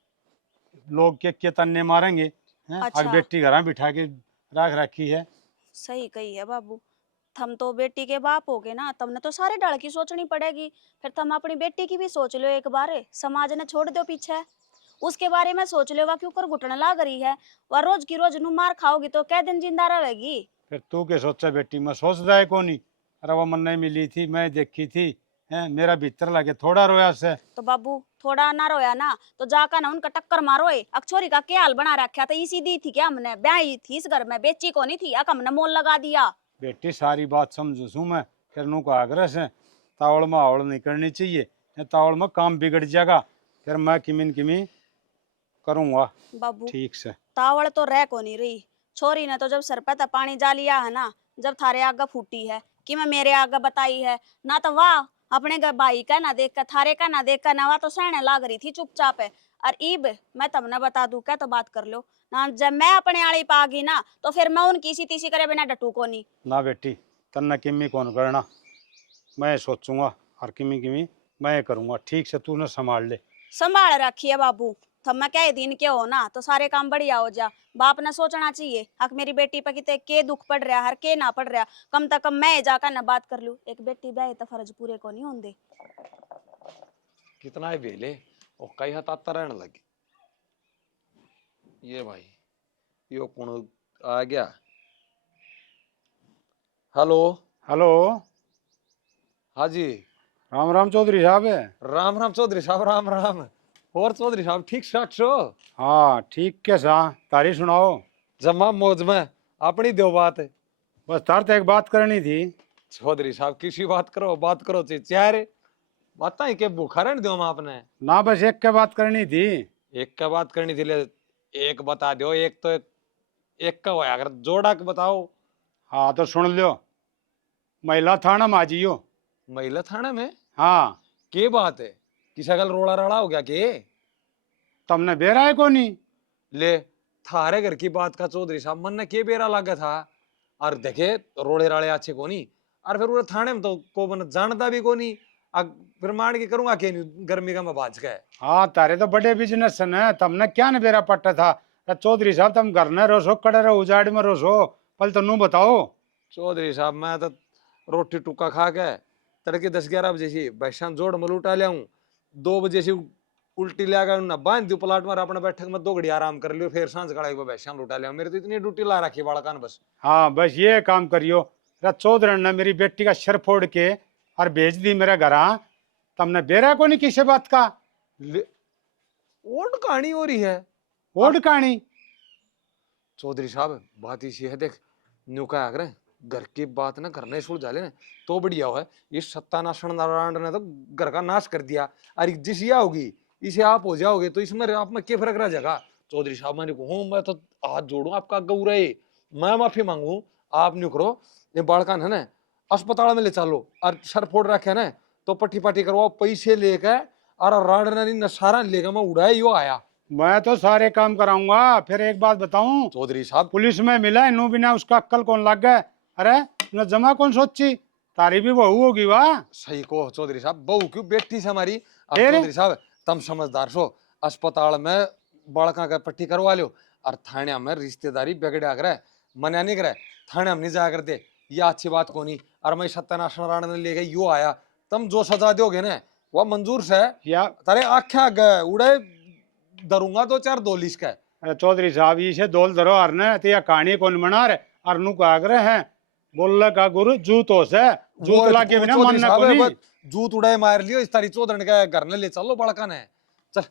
लोग के तन्ने मारेंगे हैं। अच्छा। आगे बेटी घरा बिठा के रख रखी है। सही कही है बाबू, थम तो बेटी के बाप हो गए ना, तुमने तो सारे डर की सोचनी पड़ेगी, फिर तुम अपनी बेटी की भी सोच लो एक बार, समाज ने छोड़ दो पीछे, उसके बारे में सोच लो, वह क्यों कर घुटने लग रही है, वह रोज की रोज नू मार खाओगी तो कै दिन जिंदा रहेगी। फिर तू के सोचा बेटी, मैं सोचता है को नहीं। अरे वो मन नहीं मिली थी, मैं देखी थी हैं, मेरा भीतर लगे थोड़ा रोया से। तो बाबू थोड़ा ना रोया ना तो जाकर ना उनका टक्कर मारो, अक्षोरी का क्या हाल बना रखा था, इसी दी थी क्या हमने, ब्याही थी इस घर में, बेची को नहीं थी, अक हमने मोल लगा दिया। बेटी सारी बात समझू सू मैं, फिर नु का आग्रह से तावड़ में आवड़ नहीं करनी चाहिए, तावड़ में काम बिगड़ जाएगा, फिर मैं किमिन किमी करूँगा बाबू ठीक से। तावड़ तो रह को नहीं रही, छोरी ने तो जब सर पे पानी जा लिया है ना, जब थारे आगे फूटी है कि मैं मेरे आगे बताई है ना, तो वाह अपने भाई का ना देख कर, थारे का ना देख कर ना, वह तो सहने लाग रही थी चुपचाप है। और ईब मैं तुमने बता दूं क्या, तो बात कर लो ना, जब मैं अपने आड़ी पा गई ना तो फिर मैं उनकी सी तीसी करे बिना डटू को नहीं। ना बेटी तन्ना किमी कौन करना, मैं सोचूंगा और किमी किमी मैं करूँगा, ठीक से तू न संभाल ले। संभाल रखिए बाबू, तब मैं क्या दिन के हो ना तो सारे काम बढ़िया हो जा, बाप ने सोचना चाहिए हक मेरी बेटी पर कितने के दुख पड़ रहा हर के ना पड़ रहा, कम से कम मैं जाकर ना बात कर लूं, एक बेटी ब्याह तो फर्ज पूरे को नहीं होंगे। कितना है बेले और कई हताता रहने लगी। ये भाई यो कौन आ गया? हेलो। हेलो। हाँ जी। राम राम चौधरी साहब है। राम राम चौधरी साहब, राम राम। और चौधरी साहब ठीक ठाक छो? हाँ ठीक के सा, तारी सुनाओ। जमा मौज में, अपनी दो बात है। बस तार तो एक बात करनी थी। चौधरी साहब किसी बात करो चाहे बताए के भूखा रहने दो हम आपने ना, बस एक के बात करनी थी। एक का बात करनी थी, ले एक बता दो, एक तो एक का होया, अगर जोड़ा के बताओ। हाँ तो सुन लो, महिला थाना में आ जियो। महिला थाना में? हाँ। के बात है, किसा गल रोड़ा राड़ा हो गया के? तुमने बेरा है को नहीं? ले थारे घर की बात का चौधरी साहब मन ने के बेरा लगा था, और देखे रोड़े राड़े अच्छे को नहीं, और फिर वो थाने में तो को मन जानता भी को नहीं, फिर मान के करूंगा के नहीं, गर्मी का मैं बाज गए। हाँ तारे तो बड़े बिजनेस है, तुमने क्या न बेरा पट्टा था? चौधरी साहब तुम घर न रोसो, कड़े रहो उजाड़ में रोसो, पल तो नू बताओ। चौधरी साहब मैं तो रोटी टुक्का खा के तड़के 10-11 बजे से बैशान जोड़ में लूटा लिया हूँ, 2 बजे से उल्टी ले गया ना, बांध दू प्लाट में अपने बैठक में 2 घड़ी आराम कर लियो, फिर सांझ कड़ा बैशान लूटा लिया। मेरे तो इतनी ड्यूटी ला रखी बाड़का बस। हाँ बस ये काम करियो, चौधरी ने मेरी बेटी का सर फोड़ के और भेज दी मेरे घर। तुमने बेरा को नहीं किसी बात का? ओल्ड कहानी हो रही है। ओल्ड कहानी? चौधरी साहब बात इसी है, देख न्यू का आग्रह घर की बात ना करने सुल जाले ना तो बढ़िया है। ये सत्यानाशन नारायण ने तो घर का नाश कर दिया, अरे जिस या होगी इसे आप हो जाओगे तो इसमें आप में क्या फर्क रह जाएगा? चौधरी साहब मैंने कहूँ मैं तो हाथ जोड़ू आपका गौरा, मैं माफी मांगू, आप न्यू करो, ये बाड़कान है ना अस्पताल में ले चलो, और सर फोड़ रखे ना तो पट्टी पट्टी करवाओ, पैसे लेकर और राण ने सारा लेकर मैं उड़ाया यो आया, मैं तो सारे काम कराऊंगा। फिर एक बात बताऊं, चौधरी साहब पुलिस में मिला इनू बिना उसका अक्कल कौन लग गया। अरे न जमा कौन सोची, तारी भी बहू होगी वाह। सही को चौधरी साहब, बहू क्यों बेटी से हमारी। अब अरे। चौधरी साहब तुम समझदार सो, अस्पताल में बड़का का पट्टी करवा लो और थाने में रिश्तेदारी बिगड़ा करे, मना नहीं करे, थाने में नहीं जाया करते, ये अच्छी बात को नहीं। और मैं सत्यानाश नारायण ने लेके यू आया, तुम जो सजा दोगे ना वह मंजूर से या तारे आख्या गए उड़े दरूंगा 2-4 दोलिस का। अरे चौधरी साहब इसे दोल धरो अरने तो यह कहानी कौन बना रहे अरनू का आग्रह है बोल का गुरु जूत हो से जूत ला के बिना चौधरी मानना साहब, को एक नहीं। बार जूत उड़ाए मार लियो इस तारी चौधरी का घर ने ले चलो बड़का ने। चल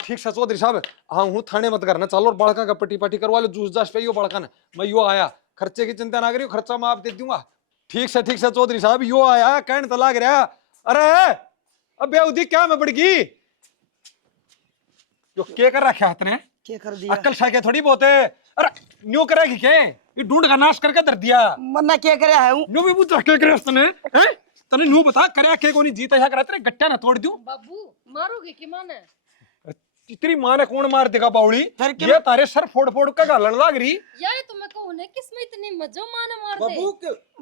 ठीक से चौधरी साहब, हाँ हूँ थाने मत करना, चलो और बड़का का पट्टी पट्टी करवा लो, जूस जास पे यो बड़का ने। मैं यो आया, खर्चे की चिंता ना करियो, खर्चा मैं आप दे दूंगा। ठीक से चौधरी साहब, यो आया कहने तो लाग रहा। अरे अब बेउदी क्या मैं बढ़गी, जो के कर रखा हाथ ने, क्या कर दिया अक्ल साके थोड़ी बहुत है। अरे न्यू करेगी के, ये ढूंढ का नाश करके धर दिया। मन्ना क्या करे है हूँ न्यू भी बुझ के करे तने हैं, तने न्यू बता करे के कोनी जीता है करे तेरे गट्टा ना तोड़ दूं। बाबू मारोगे कि माने? तेरी मां ने कौन मार देगा बावली, ये तारे सर फोड़ फोड़ के गालन लाग रही। यार तो मैं कहूं ना किसमें इतनी मजो माने मार दे। बाबू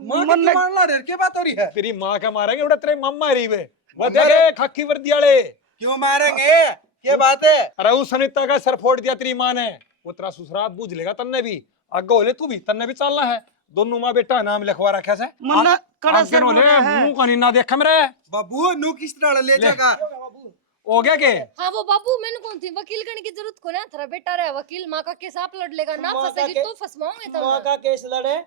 मां के क्यों मारना रे, क्या बात हो रही है? तेरी मां का मारेंगे उड़ा तेरे मम्मा रही वे, वो देखे खाकी वर्दी वाले क्यों मारेंगे, क्या बात है? अरे उस सुनीता का सर फोड़ दिया तेरी मां ने, वो तेरा ससुरा बूझ लेगा, तन्ने भी आगे होले, तू भी तन्ने भी चलना है। दोनों मां बेटा नाम लिखवा रखा से मन्ना कड़ा सर होले बोला है। मुंह का ना देखा मेरे बाबू नु किस तरह ले जाएगा? हो गया के। हाँ वो बाबू मैंने कौन थी वकील करने की जरूरत को ना, तेरा बेटा रहा वकील, माँ का केस आप लड़ लेगा ना, फंसेगी तो फंसवाऊंगे तुम। माँ का केस लड़े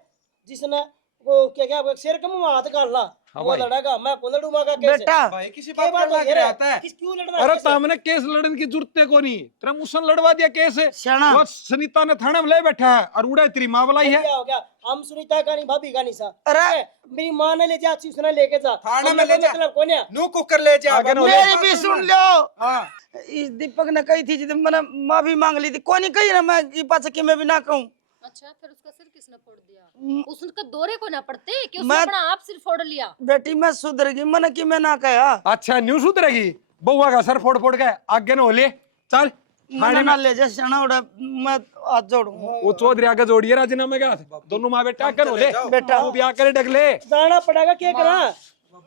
जिसने वो क्या क्या शेर के मुंह हाथ काटला, हाँ वो भाई। लड़ेगा, मैं को लड़ू माँ का केस। बेटा भाई किसी क्या बात बात का हो लग रहा आता है। किस क्यों लड़ना अरे है? तामने केस लड़ने की जरूरत है कोनी, तेरा मुसन लड़वा दिया केस। श्याणा वो सुनीता ने थाने में ले बैठा है और उड़ा तेरी मां बुलाई है। क्या हो गया, हम सुनीता का नहीं भाभी का नहीं सा। अरे मेरी माँ ने ले जा, उसने लेके जा थाने में ले जा। मतलब कौन है? नु कुकर ले जा। आगे नो ले। मेरी भी सुन लो। हाँ इस दीपक ने कही थी जब मैंने माफी मांग ली थी, कोई नहीं कही ना मैं ये पास कि मैं भी ना कहूँ। अच्छा फिर उसका सिर किसने फोड़ दिया? उसका दौरे को ना पड़ते कि उसने मैं- अपना आप सिर फोड़ लिया। बेटी मैं सुधर गई, मैंने कि मैं ना कहा अच्छा न्यू सुधरेगी, बउआ का सर फोड़ फोड़ के आगे नो ले चल मैंने थाने ना में। ले जा श्याणा उड़ा, मैं हाथ जोड़ूंगा। वो चौधरी आगे जोड़िए राजीनामे का हाथ, दोनों माँ बेटा आगे नो ले, बेटा तू ब्याह करे डगले जाना पड़ेगा, क्या करा?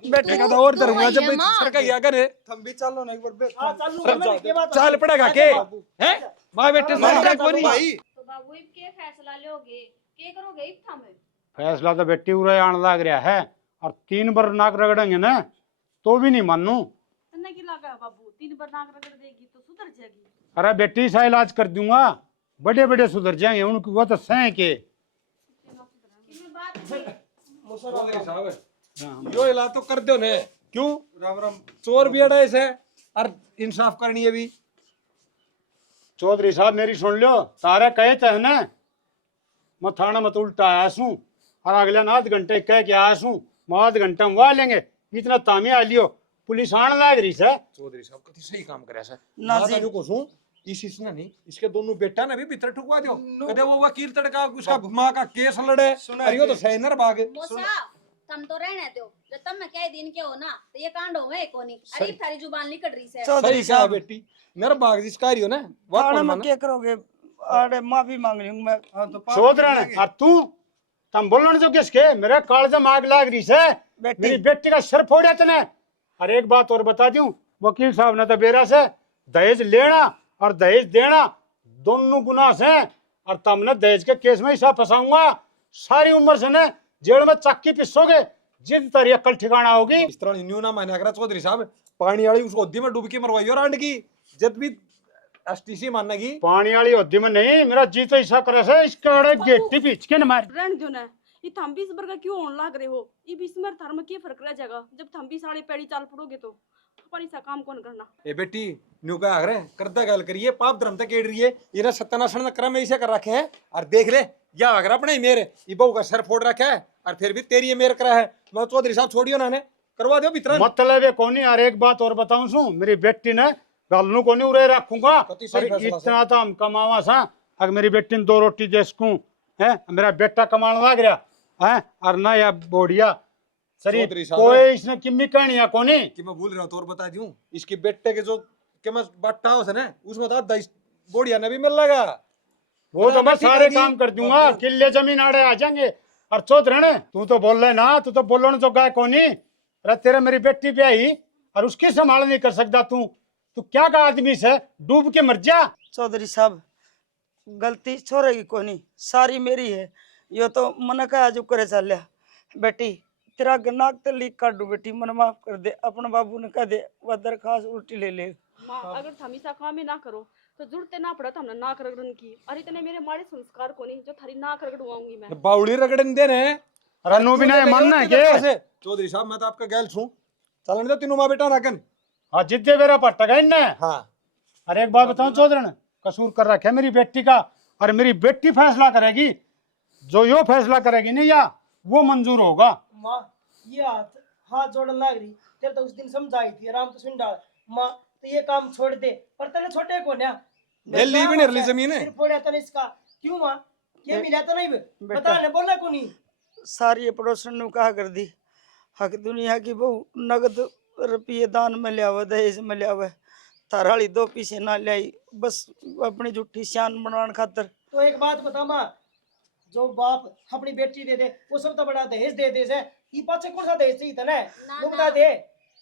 बेटे एक आधा और धरूंगा जब माँ। सर का या करे। हम भी चलो ना एक बार हाँ चल लूंगा मैं, क्या बात है? चल पड़ेगा के हैं माँ बेटे माँ सर का का कोई नहीं। भाई तो बाबू इब के फैसला लोगे, के करोगे इब थामे? फैसला तो बेटी उरे आने लग रहा है और 3 बार नाक रगड़ेंगे ना तो भी नहीं मानू। तन्ने की लगा है बाबू, 3 बार नाक रगड़ देगी तो सुधर जाएगी। अरे बेटी सा इलाज कर दूंगा, बड़े बड़े सुधर जाएंगे उनकी, वो तो सह के। चौधरी साहब यो इलाज तो कर दो ने, क्यों राम राम। चोर भी अड़ा ऐसे और इंसाफ करनी है भी। चौधरी साहब मेरी सुन लो, तारे कहे थे ना मैं थाना मत उल्टा आया सूं और अगले न आध घंटे कह के आया सूं, मैं आध घंटा में वहा लेंगे, इतना तामी आ लियो पुलिस आने लग रही है। चौधरी साहब कति सही काम करे सर ना ना जी। तो को सुन इसने नहीं, इसके दोनों बेटा ने भी भीतर ठुकवा दियो, कदे वो वकील तड़का उसका मां का केस लड़े, अरे यो तो सैनर भाग। मोसा तुम तो रहने दो, जब तब मैं क्या दिन के हो ना तो ये कांड होंगे कोनी। अरे थारी जुबान निकल रही से। चौधरी सही कहा साहब बेटी, मेरा भाग जिसका रही हो ना वो थाने कौन में माना। क्या करोगे? अरे माफी मांग रही हूँ मैं। हाँ तो चौधरी ने और तू तुम बोलने जो किसके मेरे कालजा में आग लाग रही है, बेटी मेरी बेटी का सर फोड़ा तने। और एक बात और बता दूं, वकील साहब ने तो बेरा से दहेज लेना और दहेज देना दोनों गुनाह से, और तुमने दहेज के केस में हिस्सा फंसाऊंगा, सारी उम्र से न जेल में चक्की पिसोगे, जिद तारी अक्ल ठिकाना होगी। इस तरह न्यू ना माने अगर चौधरी साहब पानी वाली उसको हद्दी में डूब के मरवाइयो रांड की, जब भी एसटीसी मानेगी। पानी वाली हद्दी में नहीं, मेरा जी तो हिस्सा करे से इसके अड़े गेटी पीछ के न मार। रहन दो ना, ये थम भी इस बार का क्यों होने लग रहे हो? ये बीच में थार में क्या फर्क रह जाएगा जब थम भी साढ़े पैड़ी चाल पड़ोगे तो हमारी सा काम कौन करना? ए बेटी न्यू का आगरे करदा गल करिए, पाप धर्म तक केड़ रही है, ये ना सत्यानाशन क्रम में इसे कर रखे है। और देख ले या अगर अपने ही मेरे ये बहू का सर फोड़ रखा है और फिर भी तेरी ये मेर करा है। मैं चौधरी साहब छोड़ियो ना ने करवा दो भीतर। मतलब ये कोनी। और एक बात और बताऊं सू, मेरी बेटी ने गलनू कोनी उरे रखूंगा, कति सही और फैसला इतना तो हम कमावा सा, अगर मेरी बेटी ने 2 रोटी दे सकूं है, मेरा बेटा कमाने लग रहा है, और ना या बोढ़िया सरी चौधरी साहब कोई इसने किम्मी कहानियां कोनी। कि मैं भूल रहा हूँ तो और बता दूं, इसके बेटे के जो के मैं बट्टा हो ना उसमें तो 10 बोड़िया ने भी मिल लगा। वो तो मैं ठीक सारे है जी। काम कर दूंगा, किले जमीन आड़े आ जाएंगे। और चौधरी तू तो बोल रहे ना, तू तो बोलने जो गाय कोनी। अरे तेरे मेरी बेटी ब्याही और उसकी संभाल नहीं कर सकता तू क्या का आदमी से डूब के मर जा। चौधरी साहब गलती छोरे की कोनी, सारी मेरी है। यो तो मन का जो करे चल लिया। बेटी तेरा नाक ते लीक काट दू बेटी, मन माफ कर दे। अपने बाबू ने कह दे वह दरखास्त उल्टी ले ले। माँ अगर हमेशा काम ही ना करो तो जुड़ते ना पड़ा था हमने नाक रगड़न की। और इतने मेरे माड़े संस्कार को नहीं जो थारी नाक रगड़वाऊंगी मैं। बावड़ी रगड़न दे रहे हैं। अरे नो भी नहीं मानना है के चौधरी साहब मैं तो आपका गैल छू चलन दो तीनों माँ बेटा नाकन। हाँ जिद्दे मेरा पट्टा गई ना। हाँ अरे एक बात बताऊं चौधरी, कसूर कर रखा है मेरी बेटी का, और मेरी बेटी फैसला करेगी। जो यो फैसला करेगी नहीं या वो मंजूर होगा। माँ ये हाथ जोड़न लाग रही, तेरे तो उस दिन समझाई थी राम तो सुन डाल। माँ तो ये काम छोड़ दे, पर तेने छोटे को ना दिल्ली भी निर्ली जमीन है। सिर फोड़े तने इसका क्यों माँ? ये मिला तो नहीं बता ने बोला को नहीं। सारी पड़ोसन ने कहा कर दी हक दुनिया की बहु नगद रुपये दान में लिया हुआ, दहेज में लिया हुआ। थाराली 2 पीसे ना लाई बस अपनी झूठी शान बनाने खातर। तो एक बात बता माँ, जो बाप अपनी बेटी दे दे वो सब तो बड़ा दहेज दे दे से, ये पाछे कौन सा दहेज चाहिए तने? वो बता दे।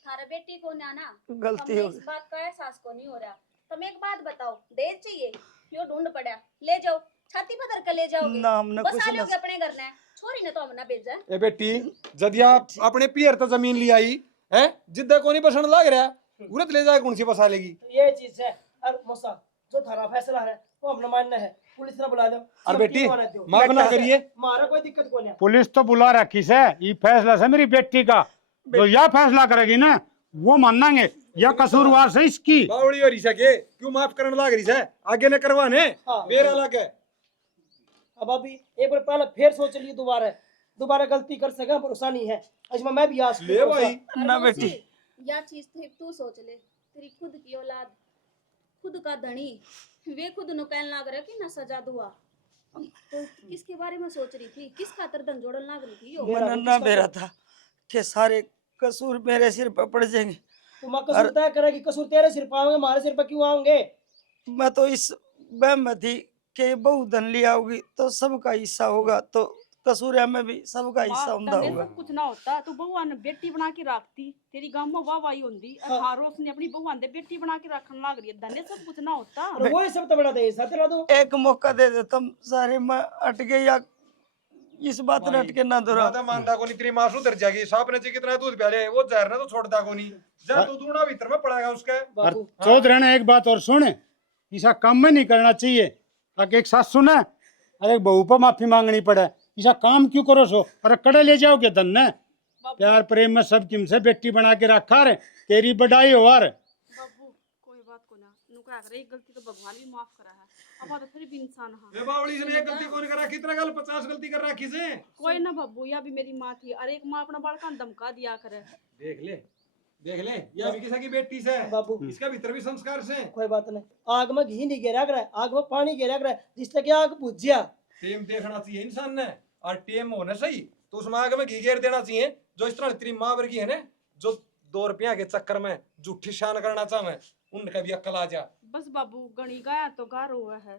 थारा बेटी को ना गलती हमें हो इस बात का एहसास को नहीं हो रहा। तुम एक बात बताओ, दहेज चाहिए यो ढूंढ पड़ा, ले जाओ छाती पर धर कर ले जाओगे। ना हमने बस कुछ आ ना। लोगे अपने घर ने, छोरी ने तो हमने भेजा। ए बेटी जदिया अपने पियर तो जमीन ली आई है जिद्दा को नहीं पसंद लग रहा उरत ले जाए कौन सी बसा लेगी। तो ये चीज है। और मौसा जो थारा फैसला है वो अपना मानना है, पुलिस ने बुला दो। और बेटी माफ ना करिए, मारा कोई दिक्कत को नहीं। पुलिस तो बुला रखी से, ये फैसला से मेरी बेटी का। जो यह फैसला करेगी ना वो मानेंगे, यह कसूरवार से इसकी। बावड़ी और ईसा के क्यों माफ करने लग रही है? आगे न करवाने हाँ। मेरा लग है। अब अभी एक बार पहले फिर सोच लिए, दोबारा गलती कर सके भरोसा नहीं है। अजमा मैं भी आज ले भाई ना बेटी या चीज तू सोच ले, तेरी खुद की औलाद, खुद का धनी, वे खुद नु कहने लग रहा कि ना सजा दुआ। तो किसके बारे में सोच रही थी? किस खातर धन जोड़न लग रही थी यो? मन ना बेरा था कि सारे कसूर मेरे सिर पर पड़ जाएंगे। तुम कसूर तय करेगी, कसूर तेरे सिर पर आएंगे, हमारे सिर पर क्यों आएंगे? मैं तो इस वहम में थी कि बहु धन लिया होगी तो सबका हिस्सा होगा, तो कसूर में भी सबका हिस्सा माँ, उमदा तने होगा। सब कुछ ना होता तो बहुआ ने बेटी बना के रखती, तेरी गांव में वाह वाही होंदी। और हारोस ने अपनी बहुआ ने बेटी बना के रखने लग रही है, धने सब कुछ ना होता। और वो ही सब तो बड़ा दहेज था तेरा तो। एक मौका दे दे तुम सारे में अट गए, या इस बात ने अटके ना दोरा। माता मानता को नहीं, तेरी मां सुधर जाएगी। सांप ने कितना दूध प्याले वो जहर ने तो छोड़ता को नहीं। जा तू दूना भीतर में पड़ेगा उसके। और चौधरी ने एक बात और सुने, ऐसा काम में नहीं करना चाहिए ताकि एक सास सुने और एक बहू पर माफी मांगनी पड़े। ऐसा काम क्यों करो सो? अरे कड़े ले जाओगे धन ने, प्यार प्रेम में सब किमसे बेटी बना के रखा रे, तेरी बढ़ाई हो रे। बाबू कोई बात को ना, नुका अगर एक गलती तो भगवान भी माफ करा है। अब तो फिर भी इंसान हां। ए बावड़ी से एक गलती कौन करा? कितना गल 50 गलती कर रखी से। कोई ना बाबू, या भी मेरी माँ थी। और एक माँ अपना बालका धमका दिया करे। देख ले यह भी किसी की बेटी से बाबू इसका भीतर भी संस्कार से। कोई बात नहीं, आग में घी नहीं गिरा कर, आग में पानी गिरा कर, जिससे कि आग बुझ गया। टेम देखना चाहिए इंसान ने, और टेम होना सही तो उसमें आग में घी घेर देना चाहिए। जो इस तरह तेरी माँ वर्गी है ना, जो 2 रुपया के चक्कर में झूठी शान करना चाहे, उनका भी अक्ल आ जा। बस बाबू गणी गाया तो गार हुआ है,